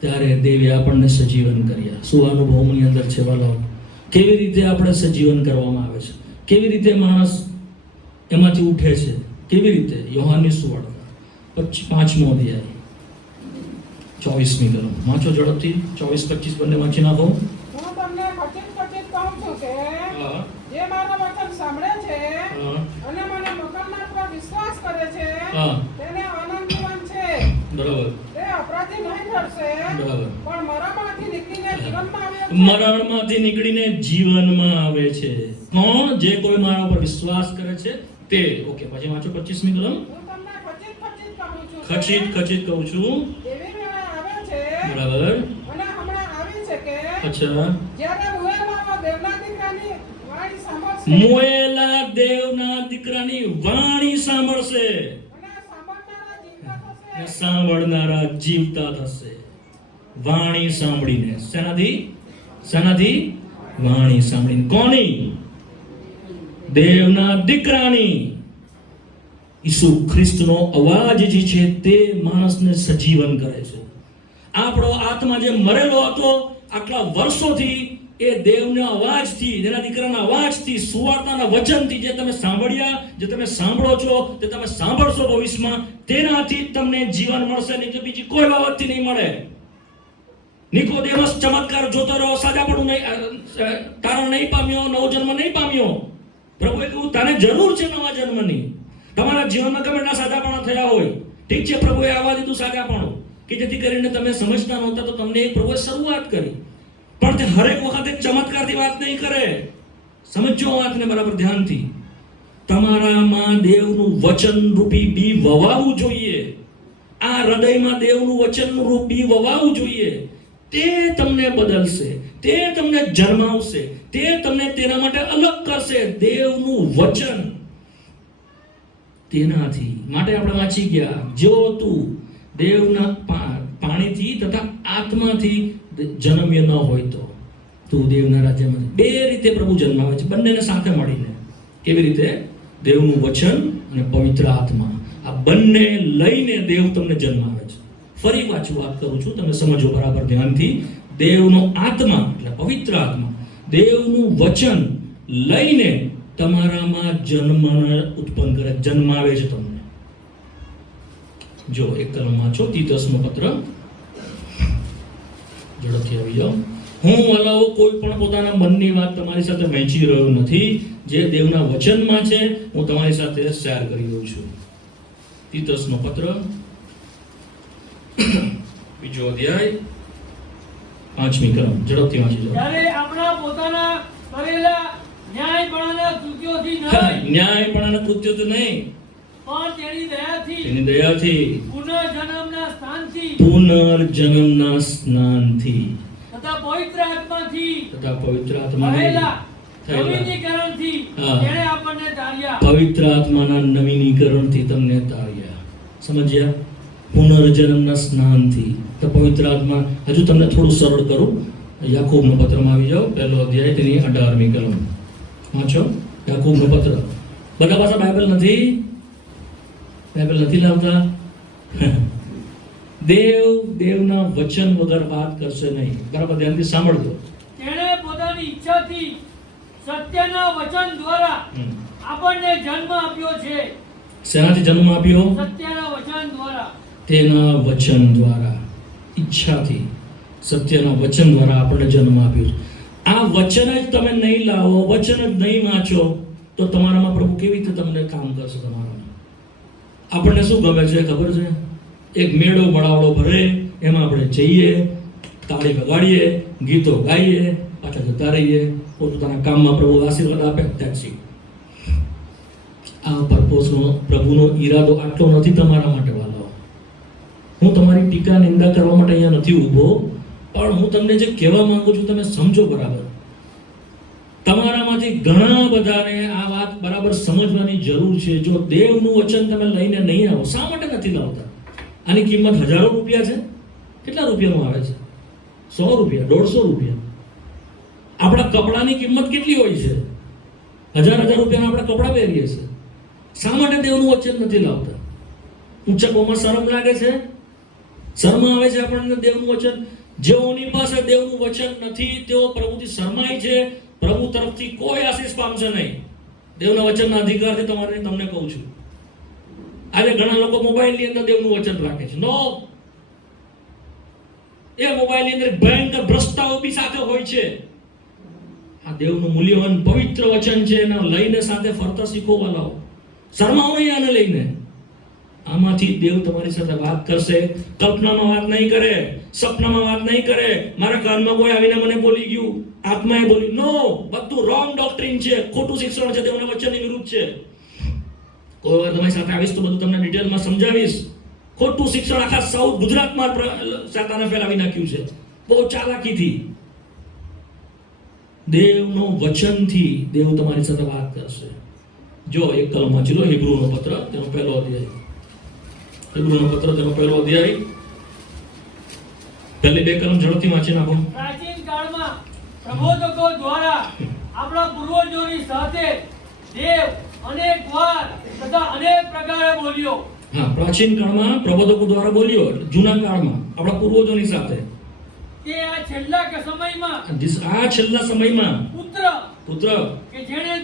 ત્યારે દેવે આપણને સજીવન કર્યા. શું અનુભવની અંદર છે વાલાઓ? કેવી રીતે આપણે સજીવન કરવામાં આવે છે, કેવી રીતે માણસ એમાંથી ઉઠે છે, કેવી રીતે? યોહાનની સુવાર્તા 5મો અધ્યાય 24મી કલમ વાંચો ઝડપથી. 24-25 બંને વાંચી નાખો. હું તમને ખચિત કહું છું કે જે મારા વચન સાંભળે છે અને મને મોકલનાર પર વિશ્વાસ કરે છે તેને આનંદ જીવન છે. બરાબર. તે અપરાધી નહીં ઠરશે, બરાબર. પણ મરણમાંથી નીકળીને જીવનમાં આવે છે. મરણમાંથી નીકળીને જીવનમાં આવે છે. કોણ? જે કોઈ મારા ઉપર વિશ્વાસ કરે છે તે. ઓકે, પછી વાંચો 25મી કલમ. હું તમને ખચિત કહું છું ખચિત કહું છું. એવી વેળા આવે છે બરાબર. અને હમણાં આવી છે કે અચ્છા. જ્યારે મુયેલા દેવના દીકરાની વાણી સાંભળશે મોયેલા દેવના દીકરાની વાણી સાંભળશે અને અને સાંભળનારા જીવતા થશે. વાણી સાંભળીને. શેનાથી? વાણી સાંભળીને. કોની? દેવના દીકરાની. ઈસુ ખ્રિસ્તનો અવાજ જે છે તે માણસને સજીવન કરે છે. આપણો આત્મા જે મરેલો હતો આટલા વર્ષોથી, એ દેવના અવાજથી, તેના દીકરાના અવાજથી, સુવાર્તાના વચનથી જે તમે સાંભળ્યા, જે તમે સાંભળો છો, તે તમે સાંભળશો ભવિષ્યમાં, તેનાથી તમને જીવન મળશે, નહીં તો બીજી કોઈ બાબતથી નહીં મળે. નિકોદેમસ ચમત્કાર જોતો રહ્યો, સાજાપણું નહીં, તારણ નહીં પામ્યો, નવો જન્મ નહીં પામ્યો. પ્રભુએ કહ્યું તને જરૂર છે નવા જન્મની. તમારા જીવનમાં ગમે એટલા સાજાપણા થયા હોય, ઠીક છે, પ્રભુએ આવવા દીધું સાજાપણું કે જેથી કરીને તમે સમજતા નહોતા, તો તમને એક પ્રભુએ શરૂઆત કરી. પણ તે હરેક વખતે ચમત્કારથી વાત નહીં કરે. સમજો વાતને બરાબર ધ્યાનથી. તમારામાં દેવનું વચન રૂપી બી વવાવું જોઈએ. આ હૃદયમાં દેવનું વચન રૂપ બી વવાવું જોઈએ. તે તમને બદલશે, તે તમને જન્માવશે, તે તમને તેના માટે અલગ કરશે. દેવનું વચન તેનાથી માટે આપણે વાંચી ગયા, જો તું દેવના પાણીથી તથા આત્માથી જન્મ્યો ન હોય તો તું દેવના રાજ્યમાં. બે રીતે પ્રભુ જન્માવે છે, બંનેને સાથે મળીને. કેવી રીતે? દેવનું વચન અને પવિત્ર આત્મા, આ બંને લઈને દેવ તમને જન્માવે છે. ફરી પાછું વાત કરું છું, તમે સમજો બરાબર ધ્યાનથી. દેવનો આત્મા એટલે પવિત્ર આત્મા, દેવનું વચન લઈને તમારામાં જન્મ ઉત્પન્ન કરે, જન્માવે છે તમને. જો એક કલમ વાંચો, તીતસનું પત્ર. ઝડપથી આવી જાઓ. હું અલાવો કોઈ પણ પોતાના મનની વાત તમારી સાથે વહેંચી રહ્યો નથી. જે દેવના વચનમાં છે હું તમારી સાથે શેર કરી દઉં છું. તીતસનો પત્ર, 2 અધ્યાય 5મી કલમ. ઝડપથી વાંચી જાઓ. ત્યારે આપણા પોતાના કરેલા ન્યાયપણાના કૃત્યોથી નહીં, ન્યાયપણાના કૃત્યોથી નહીં, પણ તેની દયાથી પુનર્જન્મના સ્થાનથી તથા પવિત્ર આત્માથી થયેલા નવીનીકરણથી તેણે આપણને તાર્યા. પવિત્ર આત્માના નવીનીકરણથી તમને તાર્યા. સમજ્યા? પુનર્જન્મના સ્નાનથી. તો પવિત્ર આત્મા, હજુ તમને થોડું સરળ કરું. યાકૂબના પત્રમાં આવી જાઓ, 1લો અધ્યાય તેની 18મી કલમ વાંચો. યાકૂબનો પત્ર. બધા પાસે બાઇબલ નથી લાવતા. દેવના વચન વગર વાત કરશે નહીં. બરાબર ધ્યાનથી સાંભળજો. તેણે પોતાની ઈચ્છાથી સત્યના વચન દ્વારા આપણને જન્મ આપ્યો છે. શેનાથી જન્મ આપ્યો? સત્યના વચન દ્વારા. તેના વચન દ્વારા. ઈચ્છાથી સત્યના વચન દ્વારા આપણને જન્મ આપ્યો છે. આ વચન જ તમે નહીં લાવો, વચન જ નહીં વાંચો તો તમારામાં પ્રભુ કેવી રીતે તમને કામ કરશે? તમારામાં આપણને શું ગમે છે ખબર છે? એક મેળો બળાવડો ભરે, એમાં આપણે જઈએ, તાળી વગાડીએ, ગીતો ગાઈએ, પાછા જતા રહીએ, પોતાના કામમાં પ્રભુ આશીર્વાદ આપે. That's it. આ પર્પોઝનો પ્રભુનો ઈરાદો આટલો નથી તમારા માટે વાલાઓ. હું તમારી ટીકા નિંદા કરવા માટે અહીંયા નથી ઊભો, પણ હું તમને જે કહેવા માંગુ છું તમે સમજો બરાબર. તમારામાંથી ઘણા બધાને આ વાત બરાબર સમજવાની જરૂર છે. જો દેવનું વચન તમે લઈને નહીં આવો, શા માટે નથી લાવતા? આની કિંમત હજારો રૂપિયા છે. કેટલા રૂપિયાનું આવે છે? 100 રૂપિયા, 150 રૂપિયા. આપણા કપડાની કિંમત કેટલી હોય છે? હજાર રૂપિયાના આપણે કપડાં પહેરીએ છીએ. શા માટે દેવનું વચન નથી લાવતા? ઊંચકોમાં શરમ લાગે છે, શરમ આવે છે આપણને દેવનું વચન. જેઓની પાસે દેવનું વચન નથી તેઓ પ્રભુથી શરમાય છે, પ્રભુ તરફથી કોઈ આશીષ પામશે નહીં. દેવના વચનના અધિકારથી તમને કહું છું. આજે ઘણા લોકો મોબાઈલની અંદર દેવનું વચન રાખે છે. નો, એ મોબાઈલની અંદર ભયંકર ભ્રષ્ટાઓ બી સાથે હોય છે. આ દેવનું મૂલ્યવાન પવિત્ર વચન છે, એને લઈને સાથે ફરતા શીખો વાલાઓ. શરમાઓ નહીં આને લઈને. આમાંથી દેવ તમારી સાથે વાત કરશે. કલ્પનામાં વાત નહીં કરે, સપનામાં વાત નહીં કરે. મારા કાનમાં કોઈ આવીને મને બોલી ગયું, આત્માએ બોલી. નો, બધું રોંગ ડોક્ટ્રીન છે, ખોટું શિક્ષણ છે, દેવના વચનની વિરુદ્ધ છે. કોઈ વાર તમારી સાથે આવીશ તો બધું તમને ડિટેલમાં સમજાવીશ. ખોટું શિક્ષણ આખા સાઉથ ગુજરાતમાં સાતાને ફેલાવી નાખ્યું છે, બહુ ચાલાકીથી. દેવનો વચનથી દેવ તમારી સાથે વાત કરશે. જો એક કલમ વાંચી લો, હિબ્રુનો પત્ર તેનો પહેલો અધ્યાય. હિબ્રુનો પત્ર તેનો પહેલો અધ્યાય, પહેલી 2 કલમ ઝડપથી વાંચી નાખો. પ્રાચીન કાળમાં પ્રબોધકો દ્વારા આપણા પૂર્વજોની સાથે દેવ અનેક વાર તથા અનેક પ્રકારે બોલ્યો. હા, પ્રાચીન કાળમાં પ્રબોધકો દ્વારા બોલ્યો, જૂના કાળમાં આપણા પૂર્વજોની સાથે. કે આ છેલ્લા સમયમાં, આ છેલ્લા સમયમાં પુત્ર કે જેણે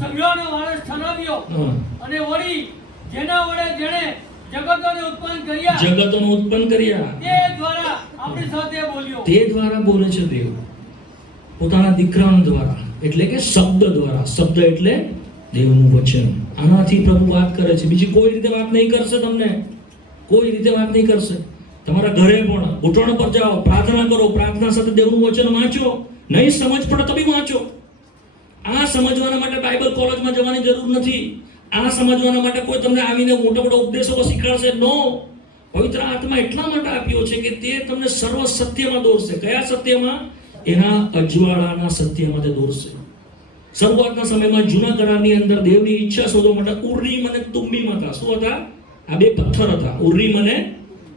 સંઘાનો વારસ ઠરાવ્યો, અને વળી જેના વડે જેણે જગતોને ઉત્પન્ન કર્યા, તે દ્વારા આપણી સાથે બોલ્યો. તે દ્વારા બોલે છે દેવ, પોતાના દીકરા દ્વારા, એટલે કે શબ્દ દ્વારા. શબ્દ એટલે દેવનું વચન. આનાથી પ્રભુ વાત કરે છે. બીજી કોઈ રીતે વાત નહીં કરશે તમને, કોઈ રીતે વાત નહીં કરશે. તમારા ઘરે પણ ઘૂંટણ પર જાઓ, પ્રાર્થના કરો, પ્રાર્થના સાથે દેવનું વચન વાંચો. નહીં સમજ પડે તો બી વાંચો. આ સમજવાના માટે બાઇબલ કોલેજમાં જવાની જરૂર નથી. આ સમજવાના માટે કોઈ તમને આવીને મોટા મોટા ઉપદેશો શીખવાડશે. નો, પવિત્ર આત્મા એટલા માટે આપ્યો છે કે તે તમને સર્વ સત્યમાં દોરશે. કયા સત્યમાં? એના અજવાળાના સત્યમાં તે દોરશે. શરૂઆતના સમયમાં જૂના કરારની અંદર દેવની ઈચ્છા શોધવા માટે ઉર્રીમ અને તુમ્મીમ હતા. શું હતા? આ 2 પથ્થર હતા, ઉર્રીમ અને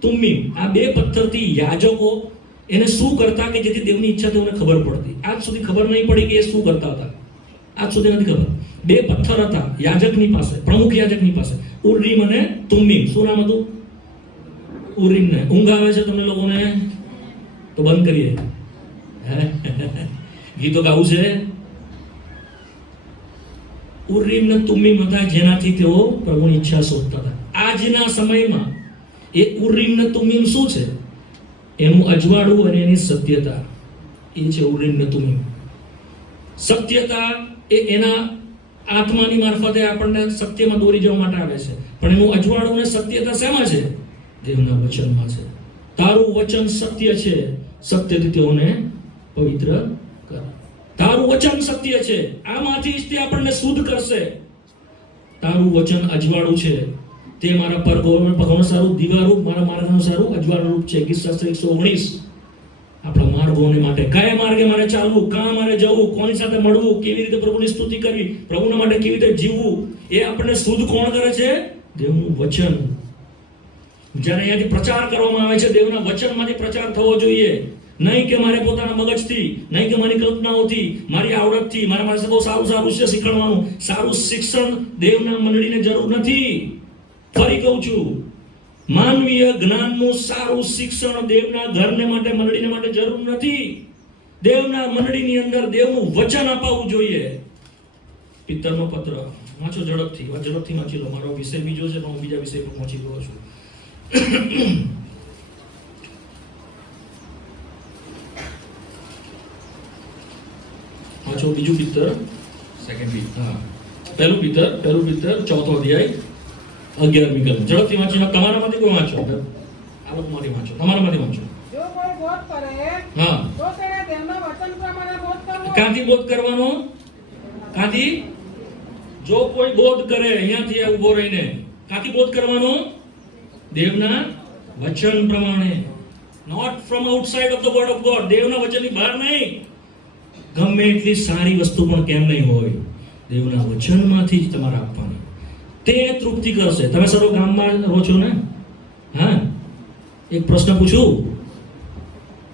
તુમ્મીમ. આ 2 પથ્થરથી યાજકો એને શું કરતા કે જેથી દેવની ઈચ્છા તેઓને ખબર પડતી. આજ સુધી ખબર નહીં પડી કે એ શું કરતા હતા. આજ સુધી નથી ખબર. 2 પથ્થર હતા યાજકની પાસે, પ્રમુખ યાજકની પાસે, ઉર્રીમ અને તુમ્મીમ. શું નામ હતું? ઉર્રીમને. ઊંઘ આવે છે તમને લોકોને? તો બંધ કરીએ. ગીતો ગાવું છે. ઉર્રીમ ને તુમ્મીમ હતા, જેનાથી તેઓ પ્રભુની ઈચ્છા શોધતા હતા. આજના સમયમાં એ ઉર્રીમ ને તુમ્મીમ શું છે? એનું અજવાળું અને એની સત્યતા. એ છે ઉર્રીમ ને તુમ્મીમ. સત્યતા એ એના આત્માની મારફતે આપણને સત્યમાં દોરી જવા માટે આવે છે, પણ એનું અજવાળું ને સત્યતા શેમાં છે? દેવના વચનમાં છે. તારું વચન સત્ય છે, સત્યથી તેઓને પવિત્ર કર. તારું વચન સત્ય છે, આમાંથી જ તે આપણને શુદ્ધ કરશે. તારું વચન અજવાળું છે, તે મારા પગોનું સારું દીવારૂપ, મારા માર્ગનું સારું અજવાળું છે. ગીત શાસ્ત્ર 119. આપણા માર્ગોને માટે કયા માર્ગે મારે ચાલવું, ક્યાં મારે જવું, કોની સાથે મળવું, કેવી રીતે પ્રભુની સ્તુતિ કરવી, પ્રભુના માટે કેવી રીતે જીવવું, એ આપણને શુદ્ધ કોણ કરે છે? દેવનું વચન. જ્યારે અહીંયાથી પ્રચાર કરવામાં આવે છે, દેવના વચનમાંથી પ્રચાર થવો જોઈએ. નહીં કે મારે પોતાના મગજથી, નહીં કે મારી કલ્પનાઓથી, મારી આવડતથી, મારા પાસે બહુ સારું છે શીખવાનું. સારું શિક્ષણ દેવના મંડળીને જરૂર નથી. ફરી કહું છું, માનવીય જ્ઞાનનું સારું શિક્ષણ દેવના ઘરને માટે, મંડળીને માટે જરૂર નથી. દેવના મંડળીની અંદર દેવનું વચન અપાવવું જોઈએ. પિત્તરનો પત્ર વાંચો ઝડપથી વાંચી લો. મારો વિષય બીજો છે, પણ હું બીજા વિષય પર પહોંચી ગયો છું. બીજું પિત્તર સેકન્ડ પીટર, હા પહેલું પિત્તર ચોથો અધ્યાય 11મી કલમ. ઝડપથી વાંચી તમારામાંથી કોઈ વાંચો, આ લોકોમાંથી વાંચો, તમારામાંથી વાંચો. જો કોઈ બોધ કરે હા, તો તેણે દેવના વચન પ્રમાણે બોધ કરવો. ક્યાંથી બોધ કરવાનો? ક્યાંથી? જો કોઈ બોધ કરે, અહીંયાથી ઊભો રહીને ક્યાંથી બોધ કરવાનો? દેવના વચન પ્રમાણે, not from outside of the word of God. દેવના વચનની બહાર નહીં. ગમે એટલી સારી વસ્તુ પણ કેમ નહીં હોય, દેવના વચનમાંથી જ તમારે આપવાની. તે તૃપ્તિ કરશે. તમે સર્વ ગામમાં રહો છો ને? હા, એક પ્રશ્ન પૂછું.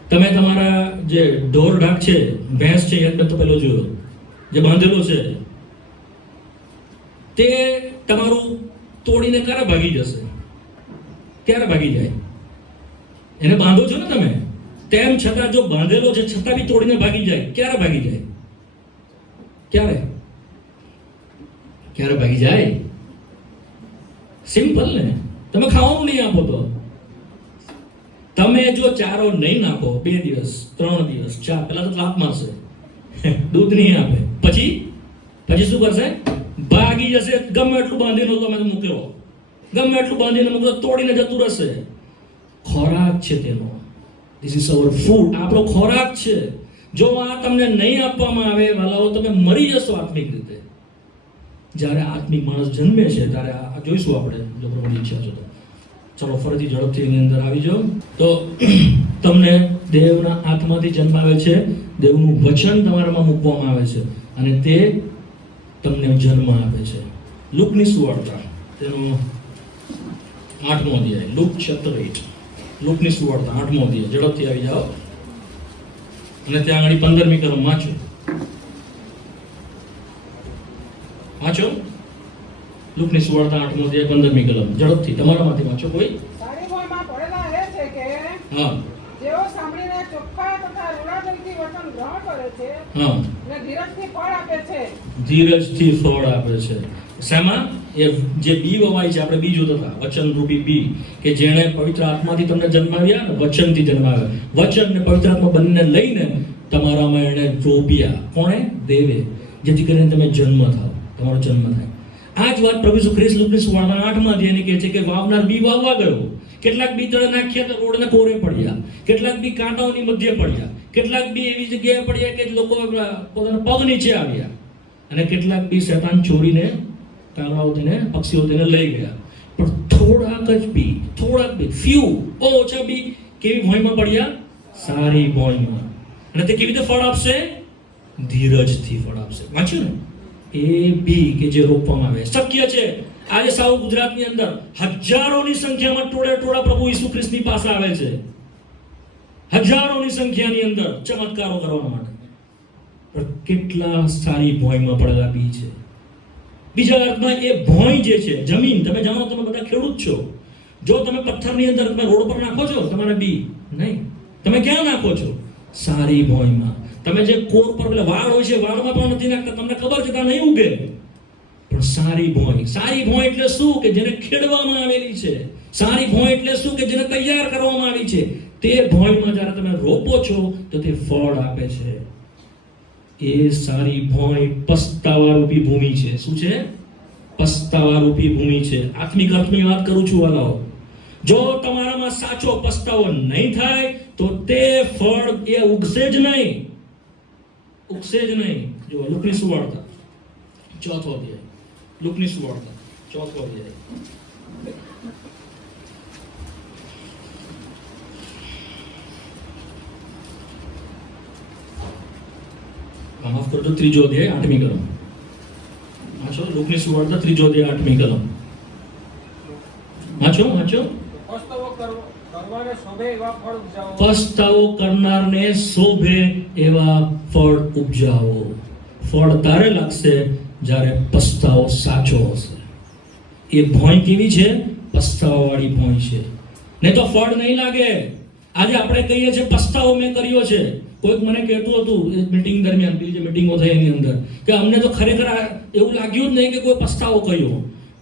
તમે તમારા જે ઢોર ઢાક છે, ભેંસ છે, યાદ તો પેલો જોયો જે બાંધેલો છે, તે તમારું તોડીને ક્યારે ભાગી જશે? ક્યારે ભાગી જાય? એને બાંધો છો ને તમે, તેમ છતાં જો બાંધેલો છે છતાં બી તોડીને ભાગી જાય. ક્યારે ભાગી જાય? ક્યારે ભાગી જાય? સિમ્પલ ને. તમે ખાવાનું નહીં આપો તો, તમે જો ચારો નહીં નાખો 2 દિવસ 3 દિવસ, ચા પેલા તો લાત મારશે, દૂધ નહીં આપે, પછી શું કરશે? ભાગી જશે. ગમે એટલું બાંધીને તમે મૂકેલો, ગમે એટલું બાંધીને મૂકો, તોડીને જતું રહેશે. ખોરાક છે તેનો. This is our food. આપણો ખોરાક છે. જો આ તમને નહીં આપવામાં આવે વાલાઓ, તમે મરી જશો આત્મિક રીતે. જ્યારે આત્મિક માણસ જન્મે છે ત્યારે આ જોઈશું આપણે, જો પ્રભુની ઈચ્છા છે તો. ચલો ફરીથી ઝડપથી એની અંદર આવી જાઓ. તો તમને દેવના આત્માથી જન્મ આવે છે, દેવનું વચન તમારામાં મૂકવામાં આવે છે અને તે તમને જન્મ આપે છે. લુકની સુવાર્તા તેનો 8મો અધ્યાય, લુક ચેપ્ટર 8. લુકની સુવાર્તા 8મો અધ્યાય, ઝડપથી આવી જાઓ અને ત્યાં આગળ 15મી કલમ વાંચો. લુકની સુવાર્તા 8મો અધ્યાય 15મી કલમ, ઝડપથી તમારામાંથી વાંચો કોઈ. સારી ભોયમાં પડેલા એ છે કે હા, જેઓ સાંભળીને ચોખ્ખા તથા રૂડાદિલથી વચન ગ્રહણ કરે છે હા, અને ધીરજથી ફળ આપે છે. ધીરજથી ફળ આપે છે. શેમાં? એ જે બી વવાય છે, આપણે બી જોતા હતા, વચન રૂપી બી, કે જેણે પવિત્ર આત્માથી તમને જન્માવ્યા ને વચનથી જન્માવ્યા. વચન ને પવિત્ર આત્મા બંને લઈને તમારામાં એને રોપ્યા. કોણે? દેવે. જેથી કરીને તમે જન્મ થાવ, તમારો જન્મ થાય. આ જ વાત પ્રભુ ઈસુ ખ્રિસ્ત લુકની સુવાર્તા 8મા અધ્યાયની કહે છે કે વાવનાર બી વાવવા ગયો. કેટલાક બી તળે નાખ્યા તો રોડને કોરે પડ્યા, કેટલાક બી કાંટાઓની મધ્ય પડ્યા, કેટલાક બી એવી જગ્યાએ પડ્યા કે લોકો પોતાના પગ નીચે આવ્યા, અને કેટલાક બી શેતાન ચોરીને કાગડાઓ તેને, પક્ષીઓ તેને લઈ ગયા. પણ થોડાક બી ફ્યુ ઓછા બી કેવી ભોંયમાં પડ્યા? સારી ભોંયમાં. અને તે કેવી રીતે ફળ આપશે? ધીરજથી ફળ આપશે. વાંચ્યું ને? એ બી કે જે રોપવામાં આવે. શક્ય છે આજે સાઉથ ગુજરાતની અંદર હજારોની સંખ્યામાં ટોળા પ્રભુ ઈસુ ખ્રિસ્તની પાસે આવે છે, હજારોની સંખ્યાની અંદર ચમત્કારો કરવા માટે. પણ કેટલા સારી ભોંયમાં પડેલા બી છે. બીજા અર્થમાં એ ભોંય જે છે, જમીન, તમે જાણો, તમે બધા ખેડૂત છો. જો તમે પથ્થરની અંદર તમે રોડ પર નાખો છો તમારા બી, નહીં, તમે ક્યાં નાખો છો? સારી ભોંયમાં. તમે જે કોર પર પેલા વાળ હોય છે, વાળમાં પણ નથી નાખતા, તમને ખબર છે ત્યાં નહીં ઉગે. પણ સારી ભોંય. સારી ભોંય એટલે શું? કે જેને ખેડવામાં આવેલી છે. સારી ભોંય એટલે શું? કે જેને તૈયાર કરવામાં આવી છે. તે ભોંયમાં જ્યારે તમે રોપો છો તો તે ફળ આપે છે. એ સારી ભોંય પસ્તાવારૂપી ભૂમિ છે. શું છે? પસ્તાવારૂપી ભૂમિ છે. આત્મિક અર્થની વાત કરું છું વાલાઓ. જો તમારામાં સાચો પસ્તાવો નહીં થાય તો તે ફળ એ ઉગશે જ નહીં. જો લુકની સુવાર્તા 4થો અધ્યાય, લુકની સુવાર્તા 4થો અધ્યાય. માફ કરજો, 3જો અધ્યાય 8મી કલમ. વાંચો લુકની સુવાર્તા 3જો અધ્યાય 8મી કલમ. વાંચો. પસ્તાવો કરનારને શોભે એવા ફળ ઉપજાવો. ફળ તારે લાગશે જ્યારે પસ્તાવો સાચો હશે. એ ભોંય કેવી છે? પસ્તાવાવાળી ભોંય છે. નહીં તો ફળ નહીં લાગે. આજે આપણે કહીએ છીએ પસ્તાવો મેં કર્યો છે. કોઈક મને કહેતું હતું એ મીટિંગ દરમિયાન, પેલી જે મીટિંગો થઈ એની અંદર, કે અમને તો ખરેખર એવું લાગ્યું જ નહીં કે કોઈ પસ્તાવો કર્યો.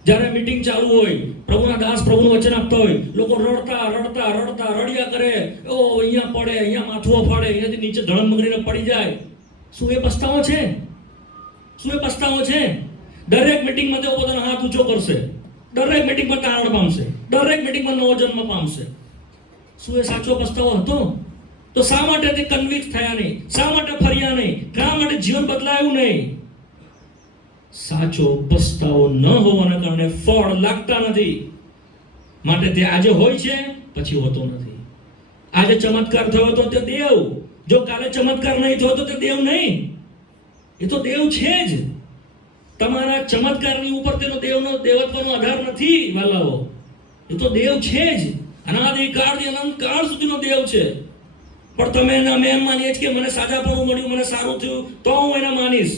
જ્યારે મીટિંગ ચાલુ હોય, પ્રભુના દાસ પ્રભુનું વચન આપતા હોય, લોકો રડ્યા કરે, ઓ અહીંયા પડે, અહીંયા માથું ફાડે, અહીંયાથી નીચે ધડમ મગરીને પડી જાય. શું એ પસ્તાવો છે? શું એ પસ્તાવો છે? દરેક મીટિંગમાં તેઓ પોતાનો હાથ ઊંચો કરશે, દરેક મીટિંગમાં તારણ પામશે, દરેક મીટિંગમાં નવો જન્મ પામશે. શું એ સાચો પસ્તાવો હતો? તો શા માટે તે કન્વિક્ટ થયા નહીં? શા માટે ફર્યા નહીં? શા માટે જીવન બદલાયું નહીં? સાચો પસ્તાવો ન હોવાના કારણે ફળ લાગતા નથી. માટે તે આજે હોય છે, પછી હોતો નથી. આજે ચમત્કાર થયો તો તે દેવ, જો કાલે ચમત્કાર નહીં થયો તો તે દેવ નહીં. એ તો દેવ છે જ. તમારા ચમત્કારની ઉપર તેનો દેવત્વનો આધાર નથી વાલાઓ. એ તો દેવ છે જ. અનાદિકાળથી અનંત કાળ સુધીનો દેવ છે. પણ તમે અમે એમ માનીએ છીએ કે મને સાજાપણું મળ્યું, મને સારું થયું તો હું એને માનીશ.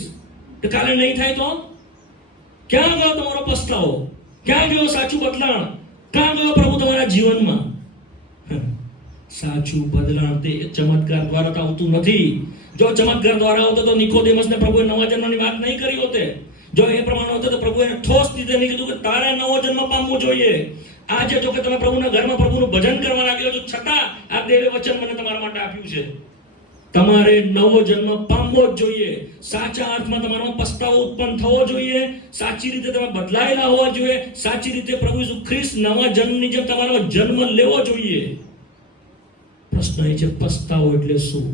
તો કાલે નહીં થાય તો ક્યાં ગયો તમારો પસ્તાવો? ક્યાં ગયો સાચું બદલાણ? ક્યાં ગયો પ્રભુ તમારા જીવનમાં? સાચું બદલાણ તે ચમત્કાર દ્વારા તો આવતું નથી. જો ચમત્કાર દ્વારા આવતો તો નિકોદેમસને પ્રભુએ નવા જન્મની વાત નહીં કરી હોતે. જો એ પ્રમાણે હોતે તો પ્રભુએ ઠોસ રીતે નહીં કીધું કે તારે નવો જન્મ પામવો જોઈએ. આજે જો કે તમે પ્રભુના ઘરમાં પ્રભુનું ભજન કરવા લાગ્યો છો, છતાં આ દેવે વચન મને તમારા માટે આપ્યું છે, તમારે નવો જન્મ પામવો જ જોઈએ. સાચા અર્થમાં તમારામાં પસ્તાવો ઉત્પન્ન થવો જોઈએ. સાચી રીતે તમે બદલાયેલા હોવા જોઈએ. સાચી રીતે પ્રભુ ઈસુ ખ્રિસ્ત નવા જન્મની જેમ તમારો જન્મ લેવો જોઈએ. પ્રશ્ન એ છે, પસ્તાવો એટલે શું?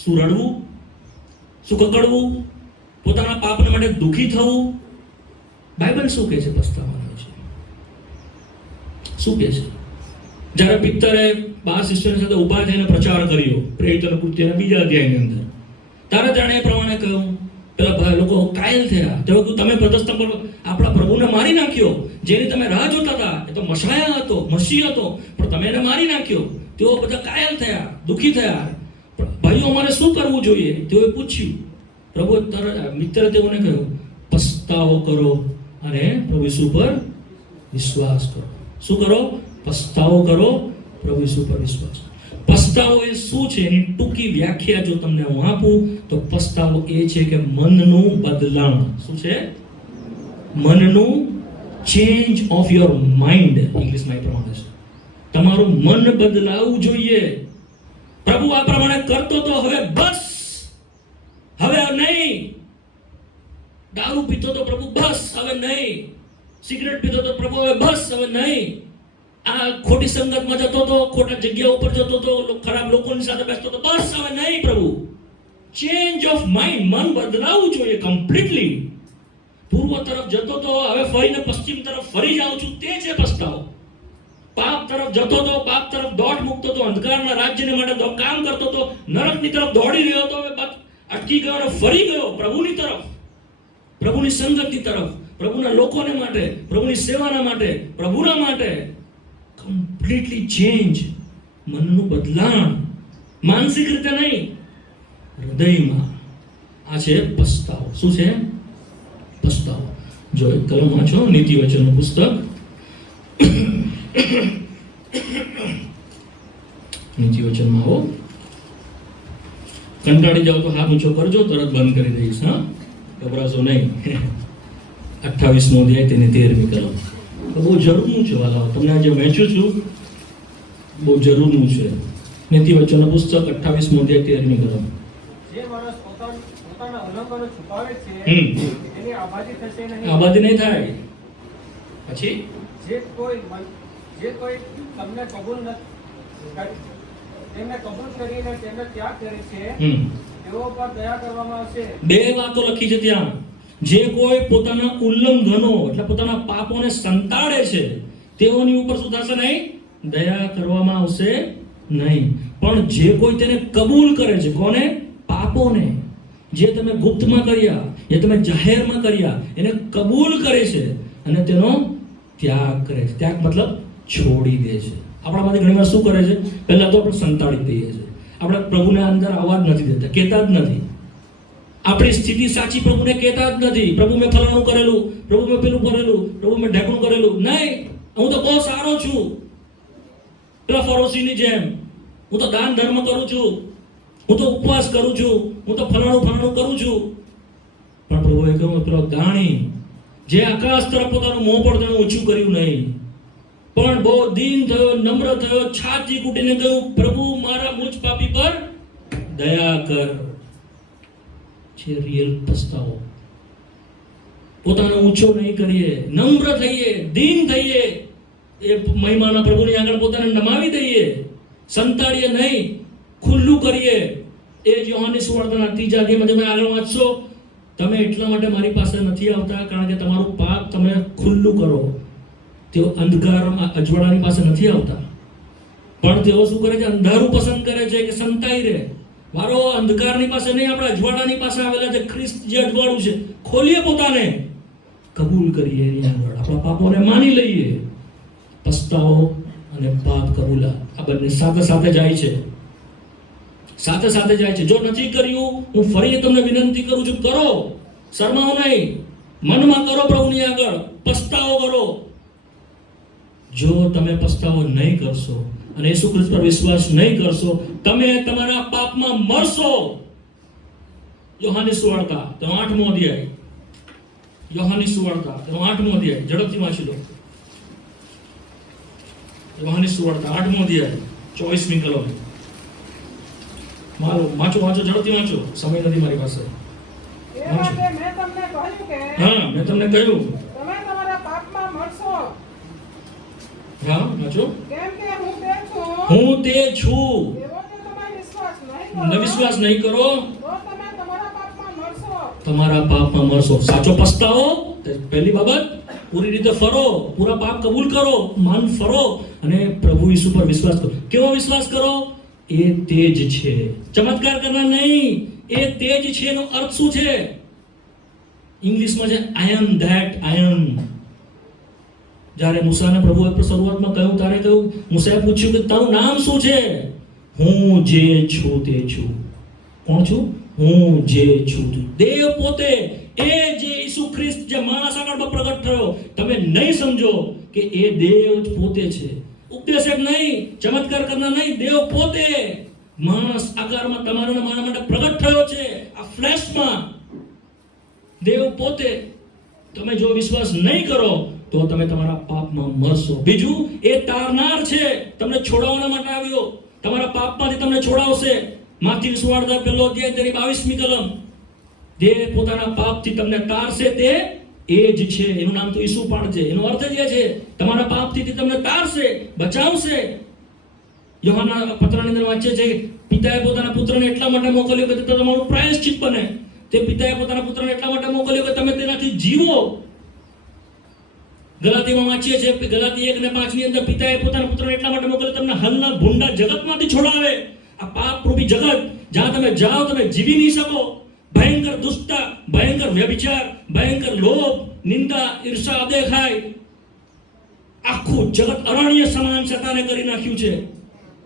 શું રડવું? શું કકડવું? પોતાના પાપને માટે દુઃખી થવું? બાઇબલ શું કહે છે પસ્તાવાના વિશે? શું કહે છે? જ્યારે પિત્તરે 12 શિષ્યોની સાથે ઉભા થઈને પ્રચાર કર્યો પ્રેરિતોના કૃત્યના 2 અધ્યાયની અંદર, ત્યારે તેણે એ પ્રમાણે કહ્યું, પેલા લોકો કાયલ થયા. તેઓ કહ્યું, તમે પદસ્તંભ પર આપણા પ્રભુને મારી નાખ્યો, જેની તમે રાહ જોતા હતા. એ તો મશાયા હતો, મસીહ હતો, પણ તમે એને મારી નાખ્યો. તેઓ બધા કાયલ થયા, દુઃખી થયા. ભાઈઓ, અમારે શું કરવું જોઈએ? તેઓએ પૂછ્યું. પ્રભુ મિત્રે તેઓને કહ્યું, પસ્તાવો કરો અને પ્રભુ ઈસુ પર વિશ્વાસ કરો. શું કરો? પસ્તાવો કરો, પ્રભુ ઈસુ પર વિશ્વાસ કરો. પસ્તાવો એ શું છે? એની ટૂંકી વ્યાખ્યા જો તમને હું આપું તો પસ્તાવો એ છે કે મનનું બદલાણ. શું છે? મનનું ચેન્જ ઓફ યોર માઇન્ડ. ઇંગ્લિશમાં એ પ્રમાણે છે, તમારું મન બદલાવું જોઈએ. પ્રભુ આ પ્રમાણે કરતો તો હવે બસ, હવે નહીં. દારૂ પીતો તો પ્રભુ બસ, હવે નહીં. સિગરેટ પીતો તો પ્રભુ હવે બસ, હવે નહીં. આ ખોટી સંગતમાં જતો તો, ખોટા જગ્યા ઉપર જતો તો, ખરાબ લોકોની સાથે બેસતો તો બસ, હવે નહીં. પ્રભુ ચેન્જ ઓફ માઇન્ડ, મન બદલાવું જોઈએ કમ્પ્લીટલી. પૂર્વ તરફ જતો તો હવે ફરીને પશ્ચિમ તરફ ફરી જાઉં છું, તે છે પસ્તાવો. પાપ તરફ જતો તો, પાપ તરફ દોટ મૂકતો તો, અંધકારના રાજ્યને માટે કામ કરતો તો, નરકની તરફ દોડી રહ્યો તો, હવે અટકી ગયો અને ફરી ગયો પ્રભુની તરફ, પ્રભુની સંગતની તરફ, પ્રભુના લોકોને માટે, પ્રભુની સેવાના માટે, પ્રભુના માટે. કમ્પ્લીટલી ચેન્જ, મનનું બદલાણ, માનસિક રીતે નહીં, હૃદયમાં. આ છે પસ્તાવો. શું છે? પસ્તાવો. જો એક કલમ વાંચો, નીતિ વચનનું પુસ્તક, નીતિ વચનમાં આવો. કંટાળી જાવ તો હાથ ઊંચો કરજો, તરત બંધ કરી દઈશ. હા, ગભરાશો નહીં. 28મો અધ્યાય તેની 13મી કલમ. બહુ જરૂરનું છે વાલાઓ, તમને આજે વહેંચું છું, બહુ જરૂરનું છે. નીતિ વચનનું પુસ્તક 28મો અધ્યાય 13મી કલમ. જે માણસ પોતાના ઉલ્લંઘનો છુપાવે છે એની આબાદી થશે નહીં. આબાદી નહીં થાય. પછી જે કોઈ તમને કબૂલ તેમને કબૂલ કરીને તેમને ત્યાગ કરે છે તેઓ પર દયા કરવામાં આવશે. 2 વાતો લખી છે ત્યાં. જે કોઈ પોતાના ઉલ્લંઘનો એટલે પોતાના પાપોને સંતાડે છે તેઓની ઉપર શું થશે નહીં? દયા કરવામાં આવશે નહીં. પણ જે કોઈ તેને કબૂલ કરે છે, કોને? પાપોને. જે તમે ગુપ્તમાં કર્યા, એ તમે જાહેરમાં કર્યા, એને કબૂલ કરે છે અને તેનો ત્યાગ કરે છે. ત્યાગ મતલબ છોડી દે છે. આપણામાંથી ઘણીવાર શું કરે છે? પહેલા તો આપણે સંતાડી દઈએ છીએ. આપણે પ્રભુને અંદર આવવા જ નથી દેતા, કહેતા જ નથી. આપણી સ્થિતિ સાચી પ્રભુને કહેતા જ નથી. પ્રભુ મેં ફલાણું કરેલું, પ્રભુ મેં પેલું કરેલું, પ્રભુ મેં ઢેકણું કરેલું. નહીં, હું તો બહુ સારો છું, પેલા ફરોશીની જેમ. હું તો દાન ધર્મ કરું છું, હું તો ઉપવાસ કરું છું, હું તો ફલાણું કરું છું. પણ પ્રભુએ કહ્યું, પેલો ગાણી જે આકાશ તરફ પોતાનું મોં પણ તેનું ઓછું કર્યું નહીં, પણ બહુ દીન થયો, નમ્ર થયો, છાતી કૂટીને કહ્યું, પ્રભુ મારા મુજ પાપી પર દયા કર. છે રિયલ પસ્તાવો. પોતાને ઊંચો નહીં કરીએ, નમ્ર થઈએ, દીન થઈએ, એ મહિમાના પ્રભુની આગળ પોતાને નમાવી દઈએ, સંતાડીએ નહીં, ખુલ્લું કરીએ. એ જ યોહાનની સુવાર્તાના 3 અધ્યાયમાં તમે આગળ વાંચશો, તમે એટલા માટે મારી પાસે નથી આવતા કારણ કે તમારું પાપ તમે ખુલ્લું કરો. તેઓ અંધકારમાં અજવાળાની પાસે નથી આવતા, પણ તેઓ શું કરે છે? અંધારું પસંદ કરે છે કે સંતાઈ રહે. મારો અંધકારની પાસે નહીં, આપણે અજવાળાની પાસે આવેલા છે. ખ્રિસ્ત જે અજવાળું છે, ખોલીએ, પોતાને કબૂલ કરીએ, એની આગળ આપણા પાપોને માની લઈએ. પસ્તાવો અને પાપ કબૂલાત આ બંને સાથે સાથે જાય છે, સાથે સાથે જાય છે. જો નથી કર્યું, હું ફરી તમને વિનંતી કરું છું, કરો, શરમાઓ નહીં, મનમાં કરો, પ્રભુની આગળ પસ્તાવો કરો. જો તમે પસ્તાવો નહીં કરશો અને યેસુ ખ્રિસ્ત પર વિશ્વાસ નહીં કરશો, તમે તમારા પાપમાં મરશો. યોહાનની સુવાર્તા તેનો 8મો અધ્યાય, યોહાનની સુવાર્તા તેનો 8મો અધ્યાય, ઝડપથી વાંચી લો. યોહાનની સુવાર્તા 8મો અધ્યાય 24મી કલમ. વાંચો ઝડપથી વાંચો, સમય નથી મારી પાસે. એ માટે મેં તમને કહ્યું કે હા, મેં તમને કહ્યું, તમે તમારા પાપમાં મરશો. હા વાંચો. કેમ કે હું તે છું. હું તે છું. એવો જો તમે વિશ્વાસ નહીં કરો તો તમે તમારા પાપમાં મરશો. તમારા પાપમાં મરશો. સાચો પસ્તાવો, પહેલી બાબત, પૂરી રીતે ફરો, પૂરા પાપ કબૂલ કરો, માન ફરો અને પ્રભુ ઈસુ પર વિશ્વાસ કરો. કેવો વિશ્વાસ કરો? એ તેજ છે, ચમત્કાર કરનાર નહીં. એ તેજ છે એનો અર્થ શું છે? ઇંગ્લિશમાં છે આઈ એમ ધેટ આઈ એમ. જ્યારે મૂસાને પ્રભુએ શરૂઆતમાં કહ્યું, તારે કહ્યું, મૂસાએ પૂછ્યું કે તારું નામ શું છે? હું જે છું તે છું. કોણ છું? હું જે છું. દેવ પોતે, એ જે ઈસુ ખ્રિસ્ત જે માણસ આગળ પ્રગટ થયો, તમે નહીં સમજો કે એ દેવ જ પોતે છે. ઉપદેશક નહીં, ચમત્કાર કરનાર નહીં, દેવ પોતે માણસ આકારમાં તમારા મારા માટે પ્રગટ થયો છે આ ફ્લેશમાં. દેવ પોતે. તમે જો વિશ્વાસ નહીં કરો તો તમે તમારા પાપમાં મરશો. બીજું, એ તારનાર છે, તમને છોડાવવા માટે આવ્યો, તમારા પાપમાંથી તમને છોડાવશે. માથીની સુવાર્તા 1લો અધ્યાય તેની 22મી કલમ. દેવ પોતાના પાપથી તમને તારશે, તે એ જ છે. એનું નામ તો ઈસુ પાડશે. એનો અર્થ જ એ છે, તમારા પાપથી તમને તારશે, બચાવશે. યોહાનના પત્રની અંદર વાંચીએ છીએ, પિતાએ પોતાના પુત્રને એટલા માટે મોકલ્યો કે તે તમારું પ્રાયશ્ચિત બને. તે પિતાએ પોતાના પુત્રને એટલા માટે મોકલ્યો કે તમે તેનાથી જીવો. ગલાતીમાં વાંચીએ છીએ, ગલાતી 1:5 ની અંદર, પિતાએ પોતાના પુત્રને એટલા માટે મોકલ્યો તમને હાલના ભૂંડા જગતમાંથી છોડાવે. આ પાપરૂપી જગત, જ્યાં તમે જાઓ તમે જીવી નહીં શકો. ભયંકર દુષ્ટતા, ભયંકર વ્યભિચાર, ભયંકર લોભ, નિંદા, ઈર્ષા, દેખાય, આખું જગત અરણ્ય સમાન શેતાને કરી નાખ્યું છે.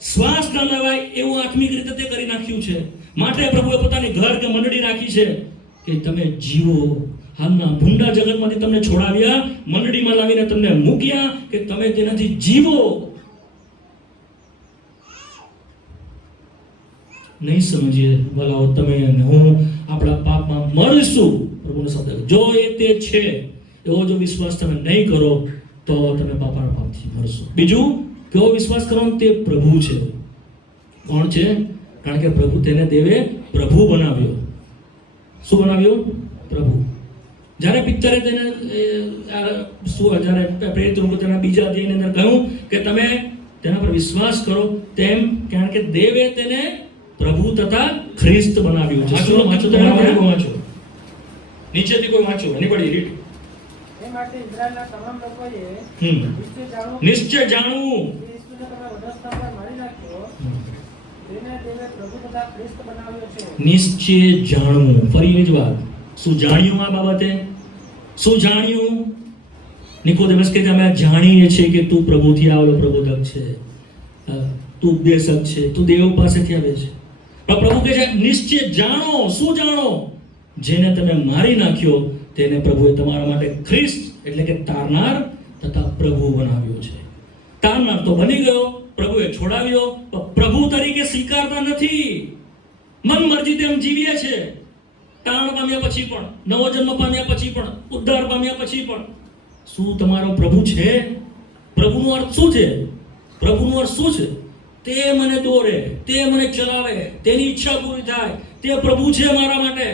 શ્વાસ ન લેવાય એવું આત્મિક રીતે તે કરી નાખ્યું છે. માટે પ્રભુએ પોતાની ઘર કે મંડળી રાખી છે કે તમે જીવો. હાલના ભૂંડા જગતમાંથી તમને છોડાવ્યા, મંડળીમાં લાવીને તમને મૂક્યા કે તમે તેનાથી જીવો. નહીં સમજીએ ભલાઓ, તમે અને હું આપણા પાપમાં મરશું. પ્રભુનો શબ્દ, જો એ તે છે એવો જો વિશ્વાસ તમે નહીં કરો તો તમે પાપથી મરશો. બીજું, કેવો વિશ્વાસ કરવાનો? તે પ્રભુ છે. કોણ છે? કારણ કે પ્રભુ, તેને દેવે પ્રભુ બનાવ્યો. શું બનાવ્યો? પ્રભુ. જ્યારે પિક્ચરે તેને જ્યારે પ્રેરિત લોકો તેના 2 અધ્યાયની અંદર કહ્યું કે તમે તેના પર વિશ્વાસ કરો, તેમ કારણ કે દેવે તેને પ્રભુ તથા ખ્રિસ્ત બનાવ્યું છે. વાંચો નીચેથી કોઈ વાંચો, એનીબડી રીડ. એ માટે ઇઝરાયલના તમામ લોકોએ નિશ્ચય જાણવું કે ઈસુને તમે વધસ્તંભ પર મારી નાખ્યો, તેને દેવે પ્રભુ તથા ખ્રિસ્ત બનાવ્યો છે. નિશ્ચય જાણવું. ફરી એ જ વાત. શું જાણ્યું આ બાબતે? શું જાણ્યું? નિકોદેમસ કહે અમે જાણીએ છીએ કે તું પ્રભુથી આવેલો પ્રબોધક છે, તું ઉપદેશક છે, તું દેવ પાસેથી આવે છે. પણ પ્રભુ કહે છે નિશ્ચય જાણો. શું જાણો? જેને તમે મારી નાખ્યો તેને પ્રભુએ તમારા માટે ખ્રિસ્ત એટલે કે તારનાર તથા પ્રભુ બનાવ્યો છે. તારનાર તો બની ગયો, પ્રભુએ છોડાવ્યો, પણ પ્રભુ તરીકે સ્વીકારતા નથી. મન મરજી તેમ જીવીએ છે. તારણ પામ્યા પછી પણ, નવો જન્મ પામ્યા પછી પણ, ઉદ્ધાર પામ્યા પછી પણ. શું તમારો પ્રભુ છે? પ્રભુનો અર્થ શું છે? પ્રભુનો અર્થ શું છે? તે મને દોરે, તે મને ચલાવે, તેની ઈચ્છા પૂરી થાય, તે પ્રભુ છે મારા માટે.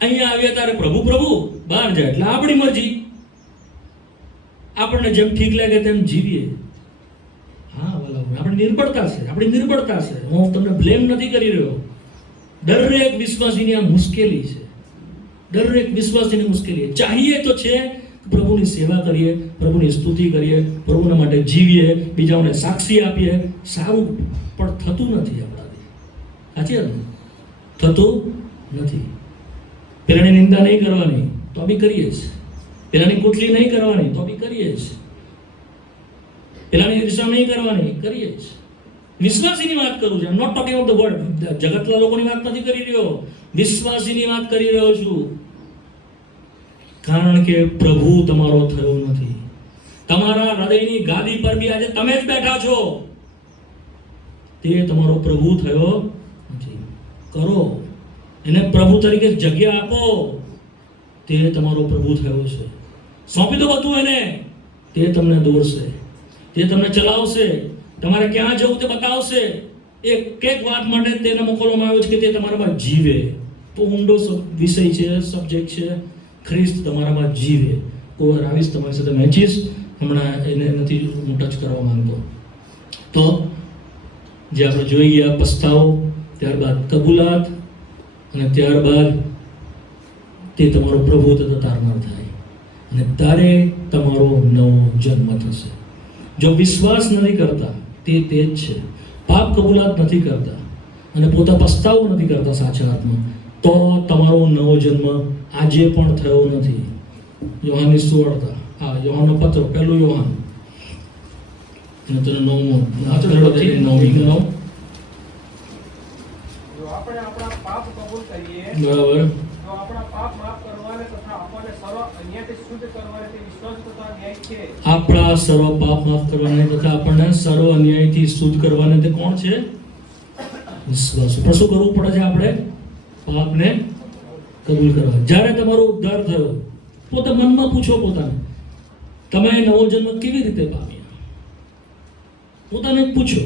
અહીંયા આવ્યા ત્યારે પ્રભુ પ્રભુ, બહાર જાય એટલે આપણી મરજી, આપણને જેમ ઠીક લાગે તેમ જીવીએ. હા વાલા, આપણી નિર્બળતા છે, આપણી નિર્બળતા છે. હું તમને બ્લેમ નથી કરી રહ્યો. દરેક વિશ્વાસીની આ મુશ્કેલી છે, દરેક વિશ્વાસીની મુશ્કેલી. ચાહીએ તો છે પ્રભુની સેવા કરીએ, પ્રભુની સ્તુતિ કરીએ, પ્રભુના માટે જીવીએ, બીજાઓને સાક્ષી આપીએ, સારું, પણ થતું નથી આપણાથી. સાચી વાત ને? થતું નથી. પેલાની નિંદા નહીં કરવાની તો બી કરીએ જ, પેલાની કુટલી નહીં કરવાની તો બી કરીએ જ, પેલાની ઈર્ષા નહીં કરવાની કરીએ જ. વિશ્વાસીની વાત કરું છું, not talking of the world. જગતના લોકોની વાત નથી કરી રહ્યો, વિશ્વાસીની વાત કરી રહ્યો છું. કારણ કે પ્રભુ તમારો થયો નથી. તમારા હૃદયની ગાદી પર બી આજે તમે જ બેઠા છો, તે તમારો પ્રભુ થયો નથી. કરો એને પ્રભુ તરીકે જગ્યા આપો, તે તમારો પ્રભુ થયો છે. સોંપી દો બધું એને, તે તમને દોરશે, તે તમને ચલાવશે, તમારે ક્યાં જવું તે બતાવશે. એક વાત માટે તેને મોકલવામાં આવ્યો છે કે તે તમારામાં જીવે. તો ઊંડો વિષય છે, સબ્જેક્ટ છે. ખ્રિસ્ત તમારામાં જીવે. કોઈ આવીશ તમારી સાથે મેચીસ, હમણાં એને નથી હું ટચ કરવા માંગતો. તો જે આપણે જોઈ ગયા પસ્તાવો, ત્યારબાદ કબૂલાત, અને ત્યારબાદ તે તમારો પ્રભુ તથા તારનાર થાય, અને તારે તમારો નવો જન્મ થશે. જો વિશ્વાસ નથી કરતા, તે જ છે, પાપ કબૂલાત નથી કરતા અને પોતા પસ્તાવો નથી કરતા સાચા અર્થમાં, તો તમારો નવો જન્મ આજે પણ થયો નથી. યોહાનની સુવાર્તા, હા, યોહાનનો પત્ર, પહેલું યોહાન અને તેનો 9મો અધ્યાય 9મી 9. જો આપણે આપણા પાપ કબૂલ કરીએ, બરાબર. તો આપણા પાપ માફ કરવાને તથા આપણને સર્વ અન્યાયથી શુદ્ધ કરવાને તે વિશ્વાસ તથા ન્યાય છે. આપણા સર્વ પાપ માફ કરવાને તથા આપણને સર્વ અન્યાયથી શુદ્ધ કરવાને તે કોણ છે? વિશ્વાસ. પણ શું કરવું પડે છે? આપણે પાપને કબૂલ કરવા. જ્યારે તમારો ઉદ્ધાર થયો, પોતે મનમાં પૂછો પોતાને, તમે નવો જન્મ કેવી રીતે પામ્યા? પોતાને પૂછો,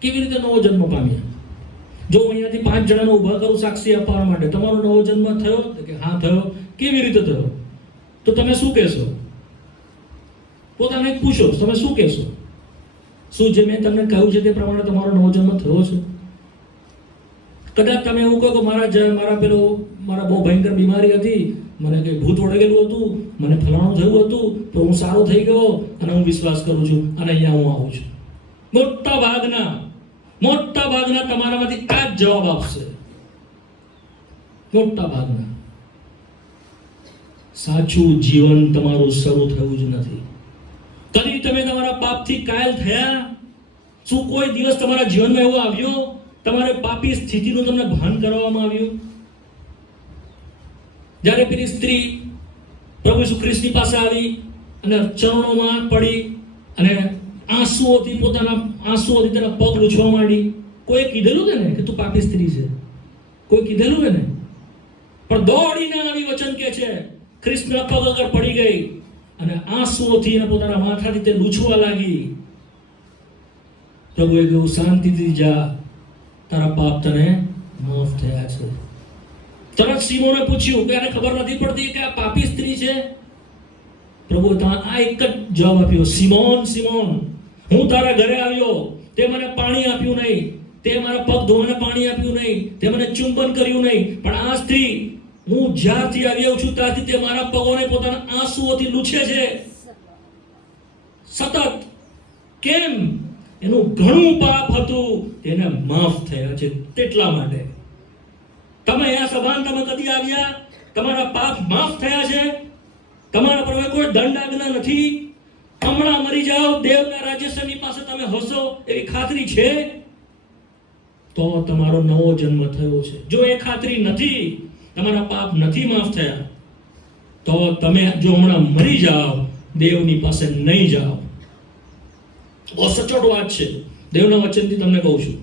કેવી રીતે નવો જન્મ પામ્યા? જો અહીંયાથી 5 જણાને ઊભા કરું સાક્ષી આપવા માટે, તમારો નવો જન્મ થયો? તો કે હા થયો. કેવી રીતે થયો? તો તમે શું કહેશો? પોતાને પૂછો, તમે શું કહેશો? શું જે મેં તમને કહ્યું છે તે પ્રમાણે તમારો નવો જન્મ થયો છે? કદાચ તમે એવું કહો કે મારા બહુ ભયંકર બીમારી હતી, મને કંઈ ભૂત વળગેલું હતું, મને ફલાણું થયું હતું, તો હું સારો થઈ ગયો અને હું વિશ્વાસ કરું છું અને અહીંયા હું આવું છું. મોટા ભાગના તમારામાંથી આ જ જવાબ આપશે. મોટા ભાગના. સાચું જીવન તમારું શરૂ થયું જ નથી. કદી તમે તમારા પાપથી કાયલ થયા? શું કોઈ દિવસ તમારા જીવનમાં એવો આવ્યો તમારે પાપી સ્થિતિનું તમને ભાન કરવામાં આવ્યું? જ્યારે પેલી સ્ત્રી પ્રભુ ઈસુ ખ્રિસ્તની પાસે આવી અને ચરણોમાં પડી અને આંસુઓથી તેના પગ લૂછવા માંડી, કોઈ કીધેલું કે ને કે તું પાપી સ્ત્રી છે? કોઈ કીધેલું કે ને? પણ દોડીને આવી વચન કે છે, ખ્રિસ્તના પગ આગળ પડી ગઈ અને આંસુઓથી અને પોતાના માથાથી તે લૂછવા લાગી. પ્રભુએ કહ્યું, શાંતિથી જા, તારા પાપ તને માફ થયા છે. તરત સિમોને પૂછ્યું કે આને ખબર નથી પડતી કે આ પાપી સ્ત્રી છે? પ્રભુએ આ એક જ જવાબ આપ્યો, સિમોન, સિમોન, હું તારા ઘરે આવ્યો, તે મને પાણી આપ્યું નહીં, તે મારા પગ ધોવાને પાણી આપ્યું નહીં, તે મને ચુંબન કર્યું નહીં, પણ આ સ્ત્રી, હું જ્યારથી આવ્યો છું ત્યારથી તે મારા પગોને પોતાના આંસુઓથી લૂછે છે સતત. કેમ? એનું ઘણું પાપ હતું, તેને માફ થયા છે. તેટલા માટે તમે આ સભાન તમે કદી આવ્યા? તમારા પાપ માફ થયા છે? તમારા પર કોઈ દંડ આજ્ઞા નથી? હમણાં મરી જાઓ, દેવના રાજ્યની પાસે તમે હશો એવી ખાતરી છે? તો તમારો નવો જન્મ થયો છે. જો એ ખાતરી નથી, તમારા પાપ નથી માફ થયા, તો તમે જો હમણાં મરી જાઓ, દેવની પાસે નહીં જાઓ. બહુ સચોટ વાત છે, દેવના વચનથી તમને કહું છું,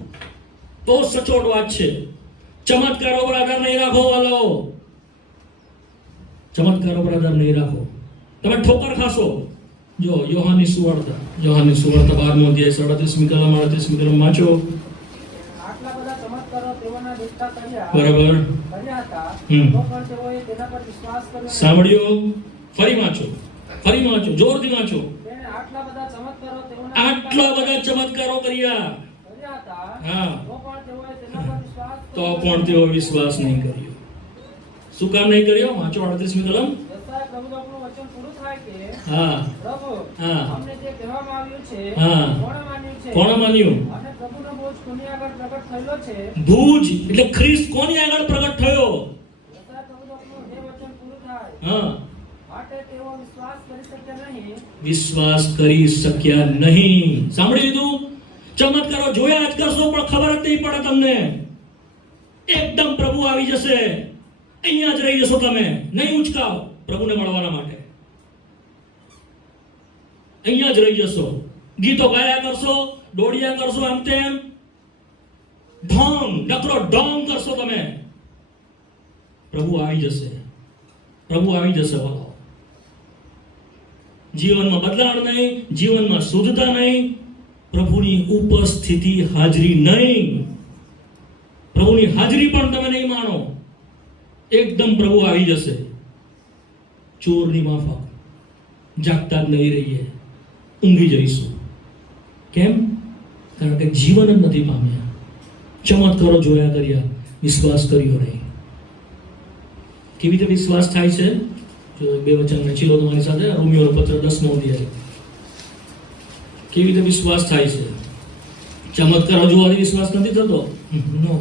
બહુ સચોટ વાત છે. ચમત્કારો પર આધાર નહીં રાખો વાલો, ચમત્કારો પર આધાર નહીં રાખો, તમે ઠોકર ખાશો. જો યોહાનની સુવાર્તા 12મો અધ્યાય 37મી કલમ 38મી કલમ વાંચો. આટલા બધા ચમત્કારો તે તેઓના દેખતા કર્યા બરાબર. હતા, હમ. તો પણ તેઓએ તેના પર વિશ્વાસ કર્યો નહીં. સાંભળ્યો? ફરી વાંચો, જોરથી વાંચો. તેણે આટલા બધા ચમત્કારો તેઓના આટલા બધા ચમત્કારો કર્યા, કર્યા હતા, હા, તો પણ તેઓએ તેના પર વિશ્વાસ તો કર્યો પણ તેઓ વિશ્વાસ નહીં કર્યો. શું કામ નહીં કર્યો? વાંચો 38મી કલમ. જસાયા પ્રભુનું વચન પૂરું થાય કે હા, પ્રભુ, હા. અમને જે કહેવામાં આવ્યું છે, હા. કોણે માન્યું છે? કોણે માન્યું? અને પ્રભુનો બોજ કોની આગળ પ્રગટ થયેલો છે? ભુજ એટલે ખ્રિસ્ત કોની આગળ પ્રગટ થયો? જસાયા પ્રભુનું એ વચન પૂરું થાય, હા, માટે તેઓ વિશ્વાસ કરી શક્યા નહીં. વિશ્વાસ કરી શક્યા નહીં. સાંભળી લીધું? ચમત્કારો જોયા જ કરશો પણ ખબર જ નહીં પડે તમને. એકદમ પ્રભુ આવી જશે, અહીંયા જ રહી જશો તમે, નહીં ઉચકાઓ પ્રભુને મળવાના માટે. અહીંયા જ રહી જશો, ગીતો ગાયા કરશો, દોડ્યા કરશો, આમ તેમ ઢોંગ ડકરો ઢોંગ કરશો તમે. પ્રભુ આવી જશે, પ્રભુ આવી જશે. વાળો જીવનમાં બદલાવ નહીં, જીવનમાં શુદ્ધતા નહીં, પ્રભુની ઉપસ્થિતિ હાજરી નહીં, પ્રભુની હાજરી પણ તમે નહીં માનો. એકદમ પ્રભુ આવી જશે, ચોરની માફક જાગતા જ નહીં રહીએ, ઊંઘી જઈશું. કેમ? કારણ કે જીવન જ નથી પામ્યા, ચમત્કારો જોયા કર્યા, વિશ્વાસ કર્યો નહીં. કેવી રીતે વિશ્વાસ થાય છે? જો બે વચન વાંચી લો તમારી સાથે. રોમિયોનો પત્ર 10મો અધ્યાય. કેવી રીતે વિશ્વાસ થાય છે? ચમત્કારો જોવાથી વિશ્વાસ નથી થતો. નો.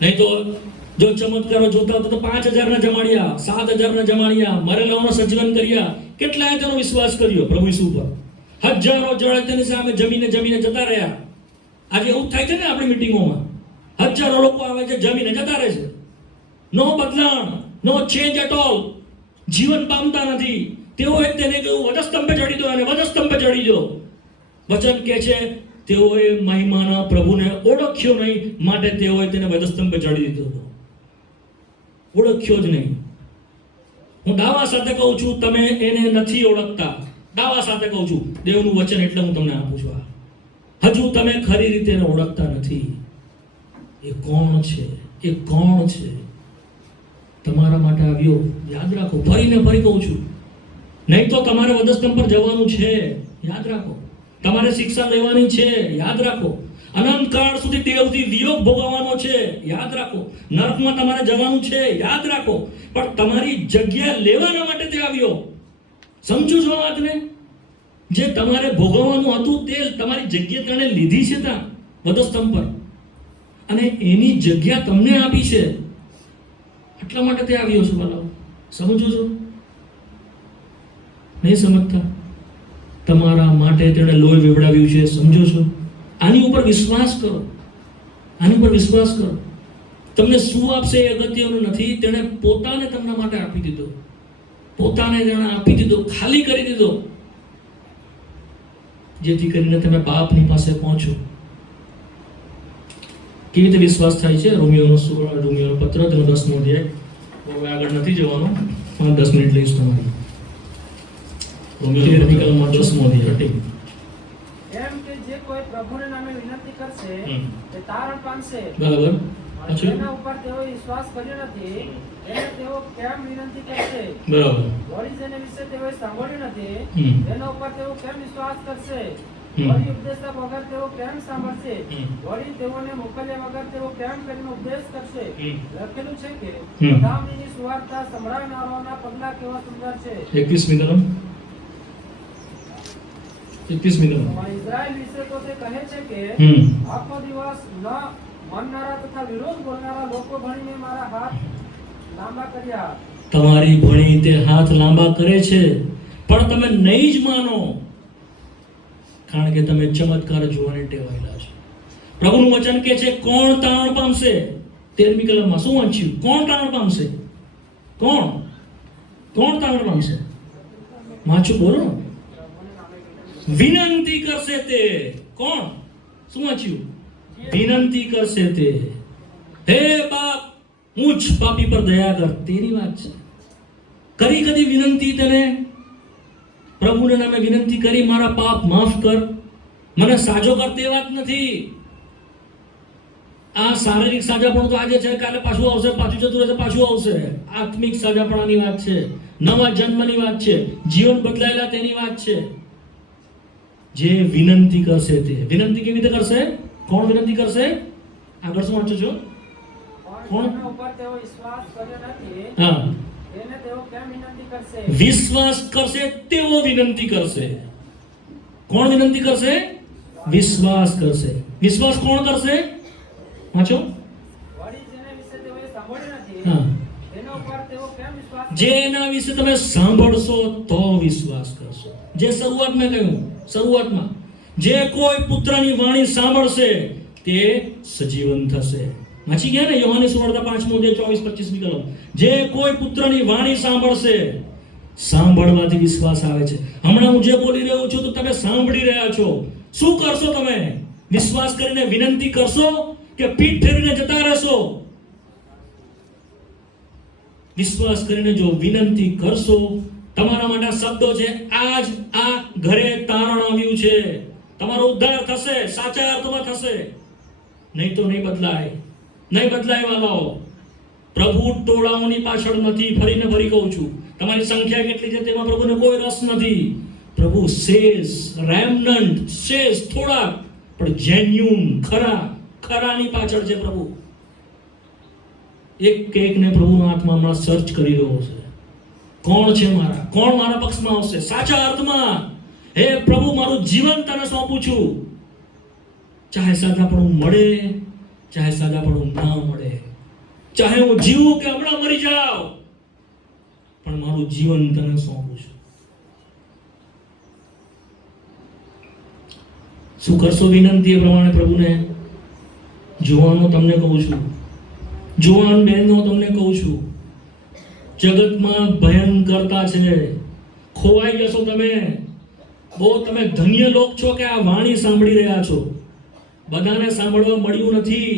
નહીં તો જો ચમત્કારો જોતા હતા તો 5000 ના જમાડ્યા, 7000 ના જમાડ્યા, મરેલાઓનો સજીવન કર્યા, કેટલાય તેનો વિશ્વાસ કર્યો પ્રભુ ઈસુ પર. હજારો જણે તેની સામે જમીને જતા રહ્યા. આજે એવું થાય છે ને આપણી મીટિંગોમાં, હજારો લોકો આવે છે, જમીને જતા રહે છે. નો બદલાણ, નો ચેન્જ એટ ઓલ. જીવન પામતા નથી. તેઓએ તેને કહ્યું વધસ્તંભે ચડી દો, અને વધસ્તંભે ચડી દો. વચન કહે છે તેઓએ મહિમાના પ્રભુને ઓળખ્યો નહીં, માટે તેઓએ તેને વધસ્તંભે ચડી દીધો હતો. ઓળખ્યો જ નહીં. હું દાવા સાથે કહું છું, તમે એને નથી ઓળખતા. દાવા સાથે કહું છું, દેવનું વચન એટલે હું તમને આપું છું. હજુ તમે ખરી રીતે એને ઓળખતા નથી. એ કોણ છે? એ કોણ છે? તમારા માટે આવ્યો. યાદ રાખો, ફરીને ફરી કહું છું. નહીં તો તમારે વધસ્તંભ પર જવાનું છે, યાદ રાખો. તમારે શિક્ષા લેવાની છે, યાદ રાખો. અનંતકાળ સુધી દેવથી વિયોગ ભોગવવાનો છે, યાદ રાખો. નરકમાં તમારે જવાનું છે, યાદ રાખો. પણ તમારી જગ્યા લેવાના માટે તે આવ્યો. સમજો છો વાતને? જે તમારે ભોગવવાનું હતું તે તમારી જગ્યા તેને લીધી છે ત્યાં વધસ્તંભ પર, અને એની જગ્યા તમને આપી છે. એટલા માટે તે આવ્યો છે. બોલો, સમજો છો? નહીં સમજતા? તમારા માટે તેણે લોહી વેવડાવ્યું છે, સમજો છો? આની ઉપર વિશ્વાસ કરો, આની ઉપર વિશ્વાસ કરો. તમને શું આપશે એ અગત્યનું નથી. તેણે પોતાને તમારા માટે આપી દીધો, પોતાને તેણે આપી દીધો, ખાલી કરી દીધો, જેથી કરીને તમે બાપની પાસે પહોંચો. કેવી રીતે વિશ્વાસ થાય છે? રોમિયોનો પત્ર તેનો 10મો અધ્યાય. હવે આગળ નથી જવાનું, 5-10 મિનિટ લઈશ તમારી. રોમિયોનો પત્ર 10મો અધ્યાય. એમ કે જે કોઈ પ્રભુને નામે વિનંતી કરશે તે તારણ પામશે. બરાબર. જેના ઉપર તેઓ વિશ્વાસ કર્યો નથી એને તેઓ કેમ વિનંતી કરશે? બરાબર. વળી જેને વિશે તેઓએ સાંભળ્યું નથી તેના ઉપર તેઓ કેમ વિશ્વાસ કરશે? હમ. વળી ઉપદેશક વગર તેઓ કેમ સાંભળશે? હમ. વળી તેઓને મોકલ્યા વગર તેઓ કેમ કરીને ઉપદેશ કરશે? હમ. લખેલું છે કે હમ. બધાની સુવાર્તા સંભળાવનારાઓના પગલા કેવા સુંદર છે. 21મી કલમ. 21મી કલમ. પણ ઇઝરાયલ વિશે તો તે કહે છે કે હમ. આખો દિવસ ન માનનારા તથા વિરોધ બોલનારા લોકો ભણીને મારા હાથ લાંબા કર્યા. તમારી ભણી તે હાથ લાંબા કરે છે, પણ તમે નહીં જ માનો, કારણ કે તમે ચમત્કાર જોવાને ટેવાયેલા છો. પ્રભુનું વચન કહે છે કોણ તારણ પામશે? 13મી કલમમાં શું વાંચ્યું? કોણ તારણ પામશે? કોણ તારણ પામશે? વાંચું, બોલો. વિનંતી કરશે તે. કોણ? શું વાંચ્યું? વિનંતી કરશે તે. હે બાપ, મુझ પાપી પર દયા કર. તેની વાત છે. કરી કદી વિનંતી તને? પ્રભુને નામે વિનંતી કરી, મારા પાપ માફ કર, મને સાજો કર, તે વાત નથી. આ શારીરિક સાજાપણું તો આજે છે, કાલે પાછું આવશે, પાછું જતું રહેશે, પાછું આવશે. આત્મિક સાજાપણાની વાત છે, નવા જન્મની વાત છે, જીવન બદલાયેલા તેની વાત છે. જે વિનંતી કરશે તે વિનંતી કેવી રીતે કરશે? કોણ વિનંતી કરશે? આગળ શું વાંચો છો? કોણ? જેના ઉપર તેઓ વિશ્વાસ કર્યો નથી, હા, તેને તેઓ કેમ વિનંતી કરશે? વિશ્વાસ કરશે તેઓ વિનંતી કરશે. કોણ વિનંતી કરશે? વિશ્વાસ કરશે. વિશ્વાસ કોણ કરશે? વાંચો. વળી જેના વિશે તેઓએ સાંભળ્યું નથી, હા, તેના ઉપર તેઓ કેમ વિશ્વાસ કરશે? જેના વિશે તમે સાંભળશો તો વિશ્વાસ કરશો. જે શરૂઆતમાં કહ્યું, શરૂઆતમાં જે કોઈ પુત્રની વાણી સાંભળશે તે સજીવન થશે. વાંચી ગયા ને યોહાની સુવાર્તા 5મો અધ્યાય 24-25મી કલમ. જે કોઈ પુત્રની વાણી સાંભળશે, સાંભળવાથી વિશ્વાસ આવે છે. હમણાં હું જે બોલી રહ્યો છું તો તમે સાંભળી રહ્યા છો. શું કરશો તમે? વિશ્વાસ કરીને વિનંતી કરશો કે પીઠ ફેરવીને જતા રહેશો? વિશ્વાસ કરીને જો વિનંતી કરશો, તમારા માટે શબ્દો છે, આજ આ ઘરે તારણ આવ્યું છે, તમારો ઉદ્ધાર થશે, સાચા અર્થમાં થશે. નહીં તો નહીં બદલાય, નહીં બદલાય વાલાઓ. પ્રભુ ટોળાઓની પાછળ નથી. ફરીને ફરી કહું છું, તમારી સંખ્યા કેટલી છે તેમાં પ્રભુને કોઈ રસ નથી. પ્રભુ શેષ રેમનન્ટ, શેષ થોડા પણ જેન્યુન, ખરાની પાછળ છે પ્રભુ. એકને પ્રભુનો આત્મા હમણાં સર્ચ કરી રહ્યો છે. કોણ છે મારા? કોણ મારા પક્ષમાં આવશે સાચા અર્થમાં? હે પ્રભુ, મારું જીવન તને સોંપું છું. ચાહે સાદાપણું મળે, ચાહે સાદાપણું ના મળે, ચાહે હું જીવું કે હમણાં મરી જાઉં, પણ મારું જીવન તને સોંપું છું. શું કરશો વિનંતી એ પ્રમાણે પ્રભુને? જુવાનો તમને કહું છું, જુવાન બહેનો તમને કહું છું, જગતમાં ભયંકરતા છે. ખોવાઈ જશો તમે. બહુ તમે ધન્ય લોક છો કે આ વાણી સાંભળી રહ્યા છો. બધાને સાંભળવા મળ્યું નથી.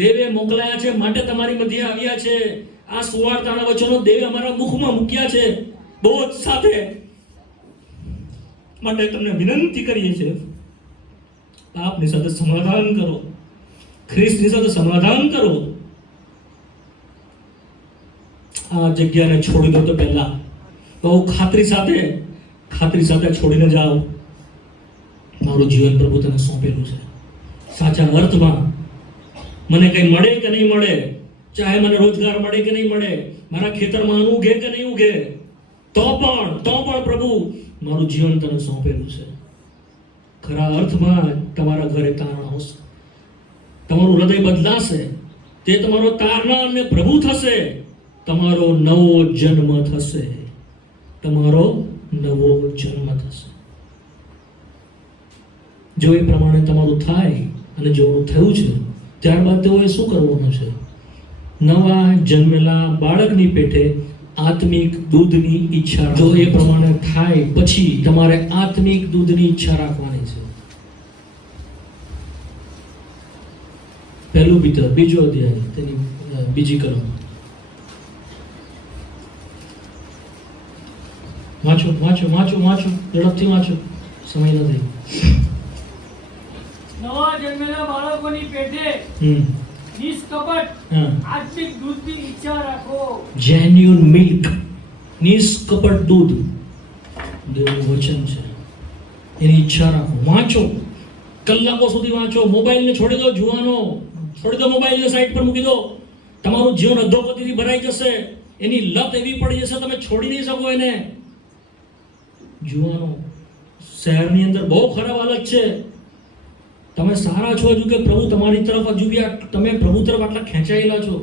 દેવે મોકલાયા છે માટે તમારી મધ્ય આવ્યા છે. આ સુવાર્તાના વચનો દેવે અમારા મુખમાં મૂક્યા છે બોધ સાથે. માટે તમને વિનંતી કરીએ છીએ, આપની સાથે સમાધાન કરો, ખ્રિસ્તની સાથે સમાધાન કરો. આ જગ્યાને છોડી દો તો પહેલા બહુ ખાતરી સાથે છોડીને જાઓ. મારું જીવન પ્રભુ તને સોંપેલું છે. સાચા અર્થમાં મને કંઈ મળે કે નહીં મળે, ચાહે મને રોજગાર મળે કે નહીં મળે, મારા ખેતરમાં અન્ન ઉગે કે નહીં ઉગે, તો પણ પ્રભુ મારું જીવન તને સોંપેલું છે. ખરા અર્થમાં તમારા ઘરે તારણ આવશે, તમારું હૃદય બદલાશે, તે તમારો તારનાર અને પ્રભુ થશે. તમારો નવો જન્મ થશે, તમારો નવો જન્મ થશે. જો એ પ્રમાણે તમારું થાય અને જો થયું છે, ત્યારબાદ તેઓએ શું કરવાનું છે? નવા જન્મેલા બાળકની પેટે આત્મિક દૂધની ઈચ્છા. જો એ પ્રમાણે થાય પછી તમારે આત્મિક દૂધની ઈચ્છા રાખવાની છે. 1 પીટર 2 અધ્યાય તેની 2 કલમ વાંચો, ઝડપથી વાંચો, સમય નથી. નવા જન્મેલા બાળકોની પેટે નિષ્કપટ આત્મિક દૂધની ઈચ્છા રાખો. જેન્યુન મિલ્ક, નિષ્કપટ દૂધ દેવનું વચન છે, એની ઈચ્છા રાખો. વાંચો, કલાકો સુધી વાંચો. મોબાઈલને છોડી દો, જુવાનો છોડી દો, મોબાઈલને સાઈડ પર મૂકી દો. તમારું જીવન અધોગતિથી ભરાઈ જશે. એની લત એવી પડી જશે તમે છોડી નહીં શકો એને. જુવાનો, શહેરની અંદર બહુ ખરાબ હાલત છે. તમે સારા છો હજુ કે પ્રભુ તમારી તરફ હજુ બી તમે પ્રભુ તરફ આટલા ખેંચાયેલા છો?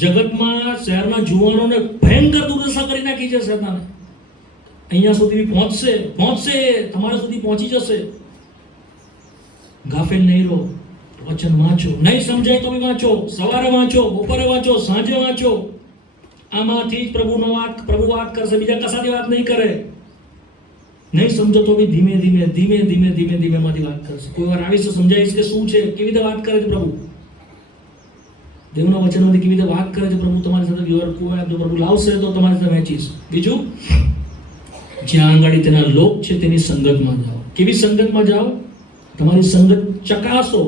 જગતમાં શહેરના જુવાનોને ભયંકર દુર્દશા કરી નાખી છે શેતાને. અહીંયા સુધી પહોંચશે, તમારા સુધી પહોંચી જશે. ગાફેલ નહીં રહો. વચન વાંચો. નહીં સમજાય તો બી વાંચો. સવારે વાંચો, બપોરે વાંચો, સાંજે વાંચો. આમાંથી જ પ્રભુ વાત કરશે, બીજા કશાથી વાત નહીં કરે. નહીં સમજો તો બી ધીમે ધીમે માંથી વાત કરશે. કોઈ વાર આવીશ તો સમજાવીશ કે શું છે, કેવી રીતે વાત કરે છે પ્રભુ. દેવના વચનોથી કેવી રીતે વાત કરે છે પ્રભુ તમારી સાથે. વ્યવહાર જો પ્રભુ લાવશે તો તમારી સાથે વહેંચીશ. બીજું, જ્યાં આંગળી તેના લોક છે તેની સંગતમાં જાઓ. કેવી સંગતમાં જાઓ? તમારી સંગત ચકાસો,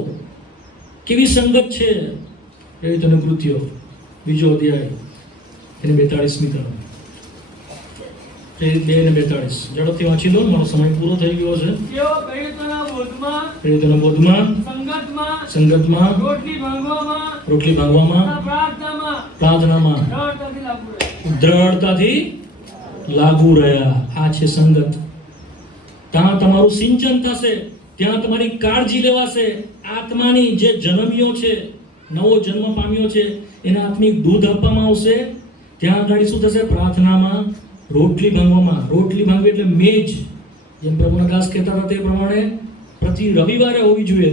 કેવી સંગત છે. પ્રેરિતોની કૃત્યો 2 અધ્યાય એને 42મી કલમ. પ્રેરિત 2 ને 42 ઝડપથી વાંચી લો, મારો સમય પૂરો થઈ ગયો છે. તેઓ પ્રેરિતોના બોધમાં, સંગતમાં, રોટલી ભાંગવામાં, પ્રાર્થનામાં દ્રઢતાથી લાગુ રહ્યા. આ છે સંગત. ત્યાં તમારું સિંચન થશે, ત્યાં તમારી કાળજી લેવાશે. આત્માની જે જન્મ્યો છે, નવો જન્મ પામ્યો છે, એને આત્મિક દૂધ આપવામાં આવશે. ત્યાં આગળ શું થશે? પ્રાર્થનામાં, રોટલી ભાંગવામાં. રોટલી ભાંગવી એટલે મેજ, જેમ પ્રભુના દાસ કહેતા હતા તે પ્રમાણે પ્રતિ રવિવારે હોવી જોઈએ.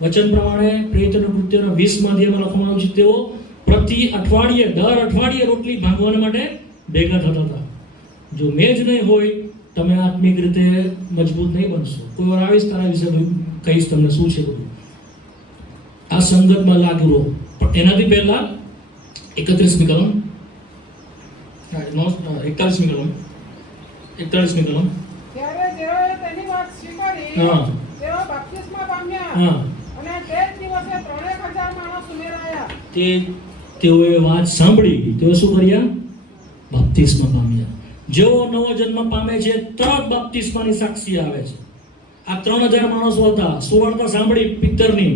વચન પ્રમાણે પ્રેરિતોના કૃત્યોના 20મા અધ્યાયમાં લખવામાં આવ્યું છે તેઓ પ્રતિ અઠવાડિયે, દર અઠવાડિયે રોટલી ભાંગવા માટે ભેગા થતા હતા. જો મેજ નહીં હોય, તમે આત્મિક રીતે મજબૂત નહીં બનશો. કોઈ વાર આવીશ તારા વિશે કહીશ તમને શું છે બધું. આ સંગતમાં લાગુ રહો. પણ એનાથી પહેલા 41મી કલમ, 41મી કલમ, 41મી કલમ. ત્યારે જેઓએ તેની વાત સ્વીકારી હા. તેઓ બપ્તિસ્મા પામ્યા. હા. અને તે જ દિવસે 3000 માણસ ઉમેરાયા. તેઓએ વાત સાંભળી, તેઓ શું કર્યા? બપ્તિસ્મા પામ્યા. જેવો નવો જન્મ પામે છે તરત બપ્તિસ્માની સાક્ષી આવે છે. આ 3000 માણસો હતા. સુવાર્તા સાંભળી પિત્તરની.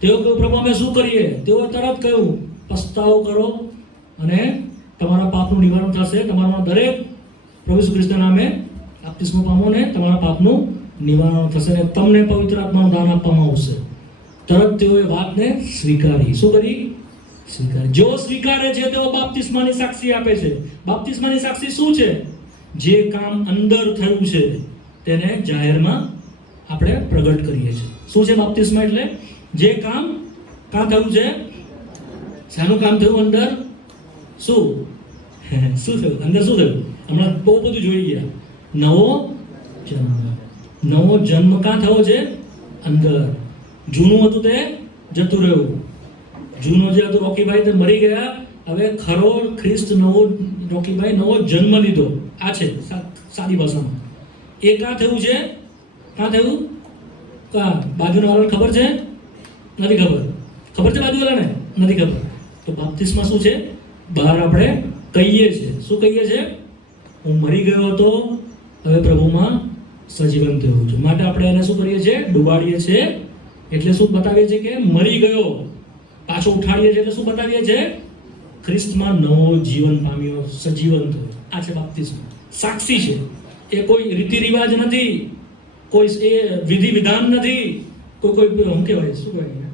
તેઓ કહ્યું, પ્રભુ અમે શું કરીએ? તેઓએ તરત કહ્યું, પસ્તાવો કરો અને તમારા પાપનું નિવારણ થશે. તમારા દરેક પ્રભુ ઈસુ ખ્રિસ્તના નામે બપ્તિસ્મા પામો ને તમારા પાપનું નિવારણ થશે ને તમને પવિત્ર આત્માનું દાન આપવામાં આવશે. તરત તેઓએ વાતને સ્વીકારી. શું કરી? સ્વીકારી. જો સ્વીકારે છે તેઓ બાપ્તિસ્માની સાક્ષી આપે છે. બાપ્તિસ્માની સાક્ષી શું છે? જે કામ અંદર થયું છે તેને જાહેરમાં આપણે પ્રગટ કરીએ છીએ. શું છે બાપ્તિસ્મા એટલે? જે કામ કાં થયું છે? શાનું કામ થયું અંદર? શું થયું અંદર? શું થયું? હમણાં બહુ બધું જોઈ ગયા. નવો જન્મ. નવો જન્મ કાં થયો છે? અંદર. જૂનું હતું તે જતું રહ્યું. જૂનો જે હતું રોકીભાઈ તે મરી ગયા. હવે ખરો ખ્રિસ્ત નવો રોકીભાઈ નવો જન્મ લીધો. આ છે સાદી ભાષામાં. એ કાં થયું છે? કાં થયું? બાજુના વાળાને ખબર છે? નથી ખબર. ખબર છે બાજુવાળાને? નથી ખબર. તો બાપ્તિસ્મા શું છે? બહાર આપણે કહીએ છીએ. શું કહીએ છીએ? હું મરી ગયો હતો, હવે પ્રભુમાં સજીવન થયો છું. માટે આપણે એને શું કરીએ છીએ? ડુબાડીએ છીએ. એટલે શું બતાવીએ છીએ કે મરી ગયો, પાછો ઉઠાડીએ છીએ. એટલે શું બતાવીએ છીએ? ખ્રિસ્તમાં નવો જીવન પામ્યો, સજીવન થયો. આ છે બાપ્તિસ્મા. સાક્ષી છે. એ કોઈ રીતિ રિવાજ નથી, કોઈ એ વિધિ વિધાન નથી, કોઈ શું કહેવાય? શું કહેવાય?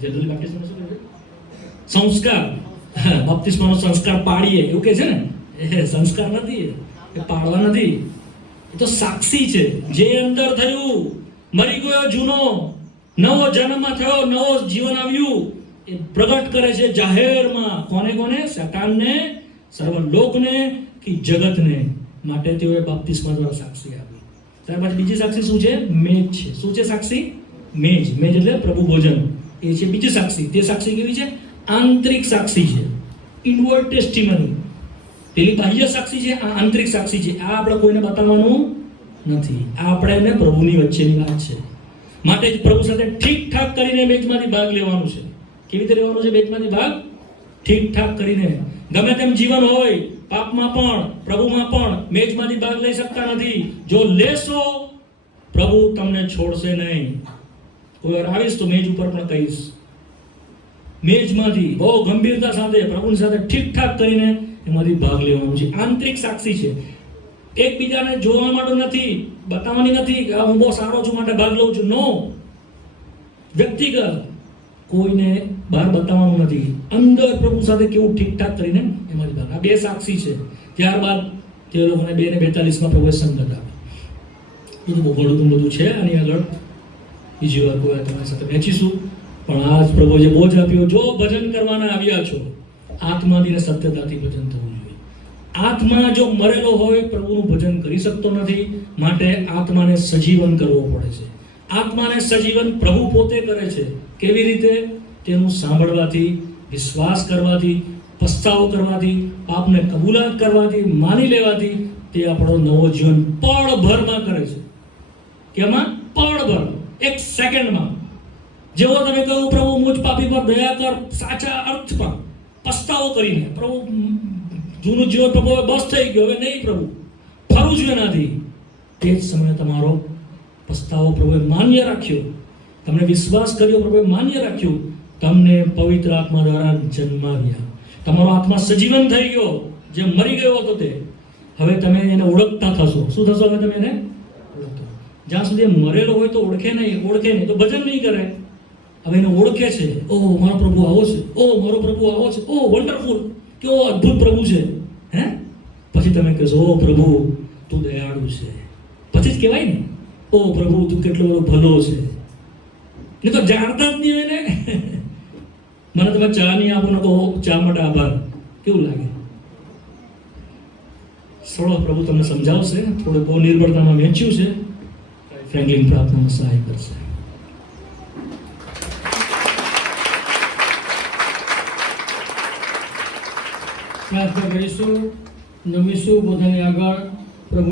જનરલી બાપ્તિસ્મા શું કહેવાય? સંસ્કાર. બાપ્તિસ્માનો સંસ્કાર પાડીએ એવું કે છે ને, એ સંસ્કાર નથી, એ પાડવા નથી. એ તો સાક્ષી છે. જે અંદર થયું, મરી ગયો જૂનો, નવો જન્મ થયો, નવો જીવન આવ્યું, એ પ્રગટ કરે છે જાહેરમાં. કોને? શૈતાનને, સર્વ લોકને કે જગતને. માટે તેઓએ બાપ્તિસ્મા દ્વારા સાક્ષી આપી. ત્યારબાદ બીજી સાક્ષી શું છે? મેજ છે. શું છે સાક્ષી? મેજ. મેજ એટલે પ્રભુ ભોજન. એ છે બીજી સાક્ષી. તે સાક્ષી કેવી છે? આંતરિક સાક્ષી છે. ઇનવર્ડ ટેસ્ટિમની. પેલી બાહ્ય સાક્ષી છે, આ આંતરિક સાક્ષી છે. આ આપણે કોઈને બતાવવાનું નથી. આ આપણે એને પ્રભુની વચ્ચેની વાત છે. માટે જ પ્રભુ સાથે ઠીકઠાક કરીને મેજમાંથી ભાગ લેવાનું છે. કેવી રીતે લેવાનું છે મેજમાંથી ભાગ? ઠીકઠાક કરીને. ગમે તેમ જીવન હોય, પાપમાં પણ પ્રભુમાં પણ મેજમાંથી ભાગ લઈ શકતા નથી. જો લેશો, પ્રભુ તમને છોડશે નહીં. કોઈ વાર આવીશ તો મેજ ઉપર પણ કહીશ. મેજમાંથી બહુ ગંભીરતા સાથે પ્રભુની સાથે ઠીકઠાક કરીને એમાંથી ભાગ લેવાનો છે. આંતરિક સાક્ષી છે. એકબીજાને જોવા માટે નથી, બતાવવાની નથી કે હું બહુ સારો છું માટે ભાગ લઉં છું. નો. વ્યક્તિગત, કોઈને બહાર બતાવવાનું નથી. અંદર પ્રભુ સાથે કેવું ઠીકઠાક કરીને એમાંથી ભાગ. આ બે સાક્ષી છે. ત્યારબાદ તે લોકોને 2 ને 42માં પ્રભુએ સંગત આપી. બધું બહુ બધું છે. આની આગળ બીજી વાર કોઈ તમારી સાથે વહેંચીશું. પણ આજ પ્રભુ જે બોજ આપ્યો, જો ભજન કરવાના આવ્યા છો, આત્માથી ને સત્યતાથી ભજન થવું જોઈએ. આત્મા જો મરેલો હોય, પ્રભુનું ભજન કરી શકતો નથી. માટે આત્માને સજીવન કરવો પડે છે. આત્માને સજીવન પ્રભુ પોતે કરે છે. કેવી રીતે? તેનું સાંભળવાથી, વિશ્વાસ કરવાથી, પસ્તાવો કરવાથી, પાપને કબૂલાત કરવાથી, માની લેવાથી તે આપણો નવો જીવન પળભરમાં કરે છે. કેમાં? પળભર. 1 સેકન્ડમાં. જેવો તમે કહ્યું પ્રભુ મુજ પાપી પર દયા કર, સાચા અર્થમાં પસ્તાવો કરીને પ્રભુ જૂનું જીવન પ્રભુ હવે બસ થઈ ગયું, હવે નહીં પ્રભુ ફરવું જોઈએ એનાથી, તે જ સમયે તમારો પસ્તાવો પ્રભુએ માન્ય રાખ્યો, તમને વિશ્વાસ કર્યો, પ્રભુએ માન્ય રાખ્યું, તમને પવિત્ર આત્મા દ્વારા જન્માવ્યા, તમારો આત્મા સજીવન થઈ ગયો, જે મરી ગયો હતો તે હવે તમે એને ઓળખતા થશો. શું થશો? હવે તમે એને ઓળખો. જ્યાં સુધી મરેલો હોય તો ઓળખે નહીં તો ભજન નહીં કરે. હવે એને ઓળખે છે, ઓહ મારો પ્રભુ આવો છે, ઓહ મારો પ્રભુ આવો છે, ઓહ વન્ડરફુલ, કેવો અદ્ભુત પ્રભુ છે. હે પછી તમે કહેશો, ઓ પ્રભુ તું દયાળુ છે. પછી જ કહેવાય ને, ઓ પ્રભુ તું કેટલો બધો ભલો છે. નહીં તો જાણતા જ નહીં હોય ને. મને તમે ચા નહીં આપો ને તો ચા માટે આભાર, કેવું લાગે? થોડો પ્રભુ તમને સમજાવશે, થોડું બહુ નિર્ભરતામાં વેચ્યું છે, ફ્રેન્કલિન પ્રાર્થનામાં સહાય કરશે. પ્રાર્થના કરીશું, નમીશું પોતાની આગળ.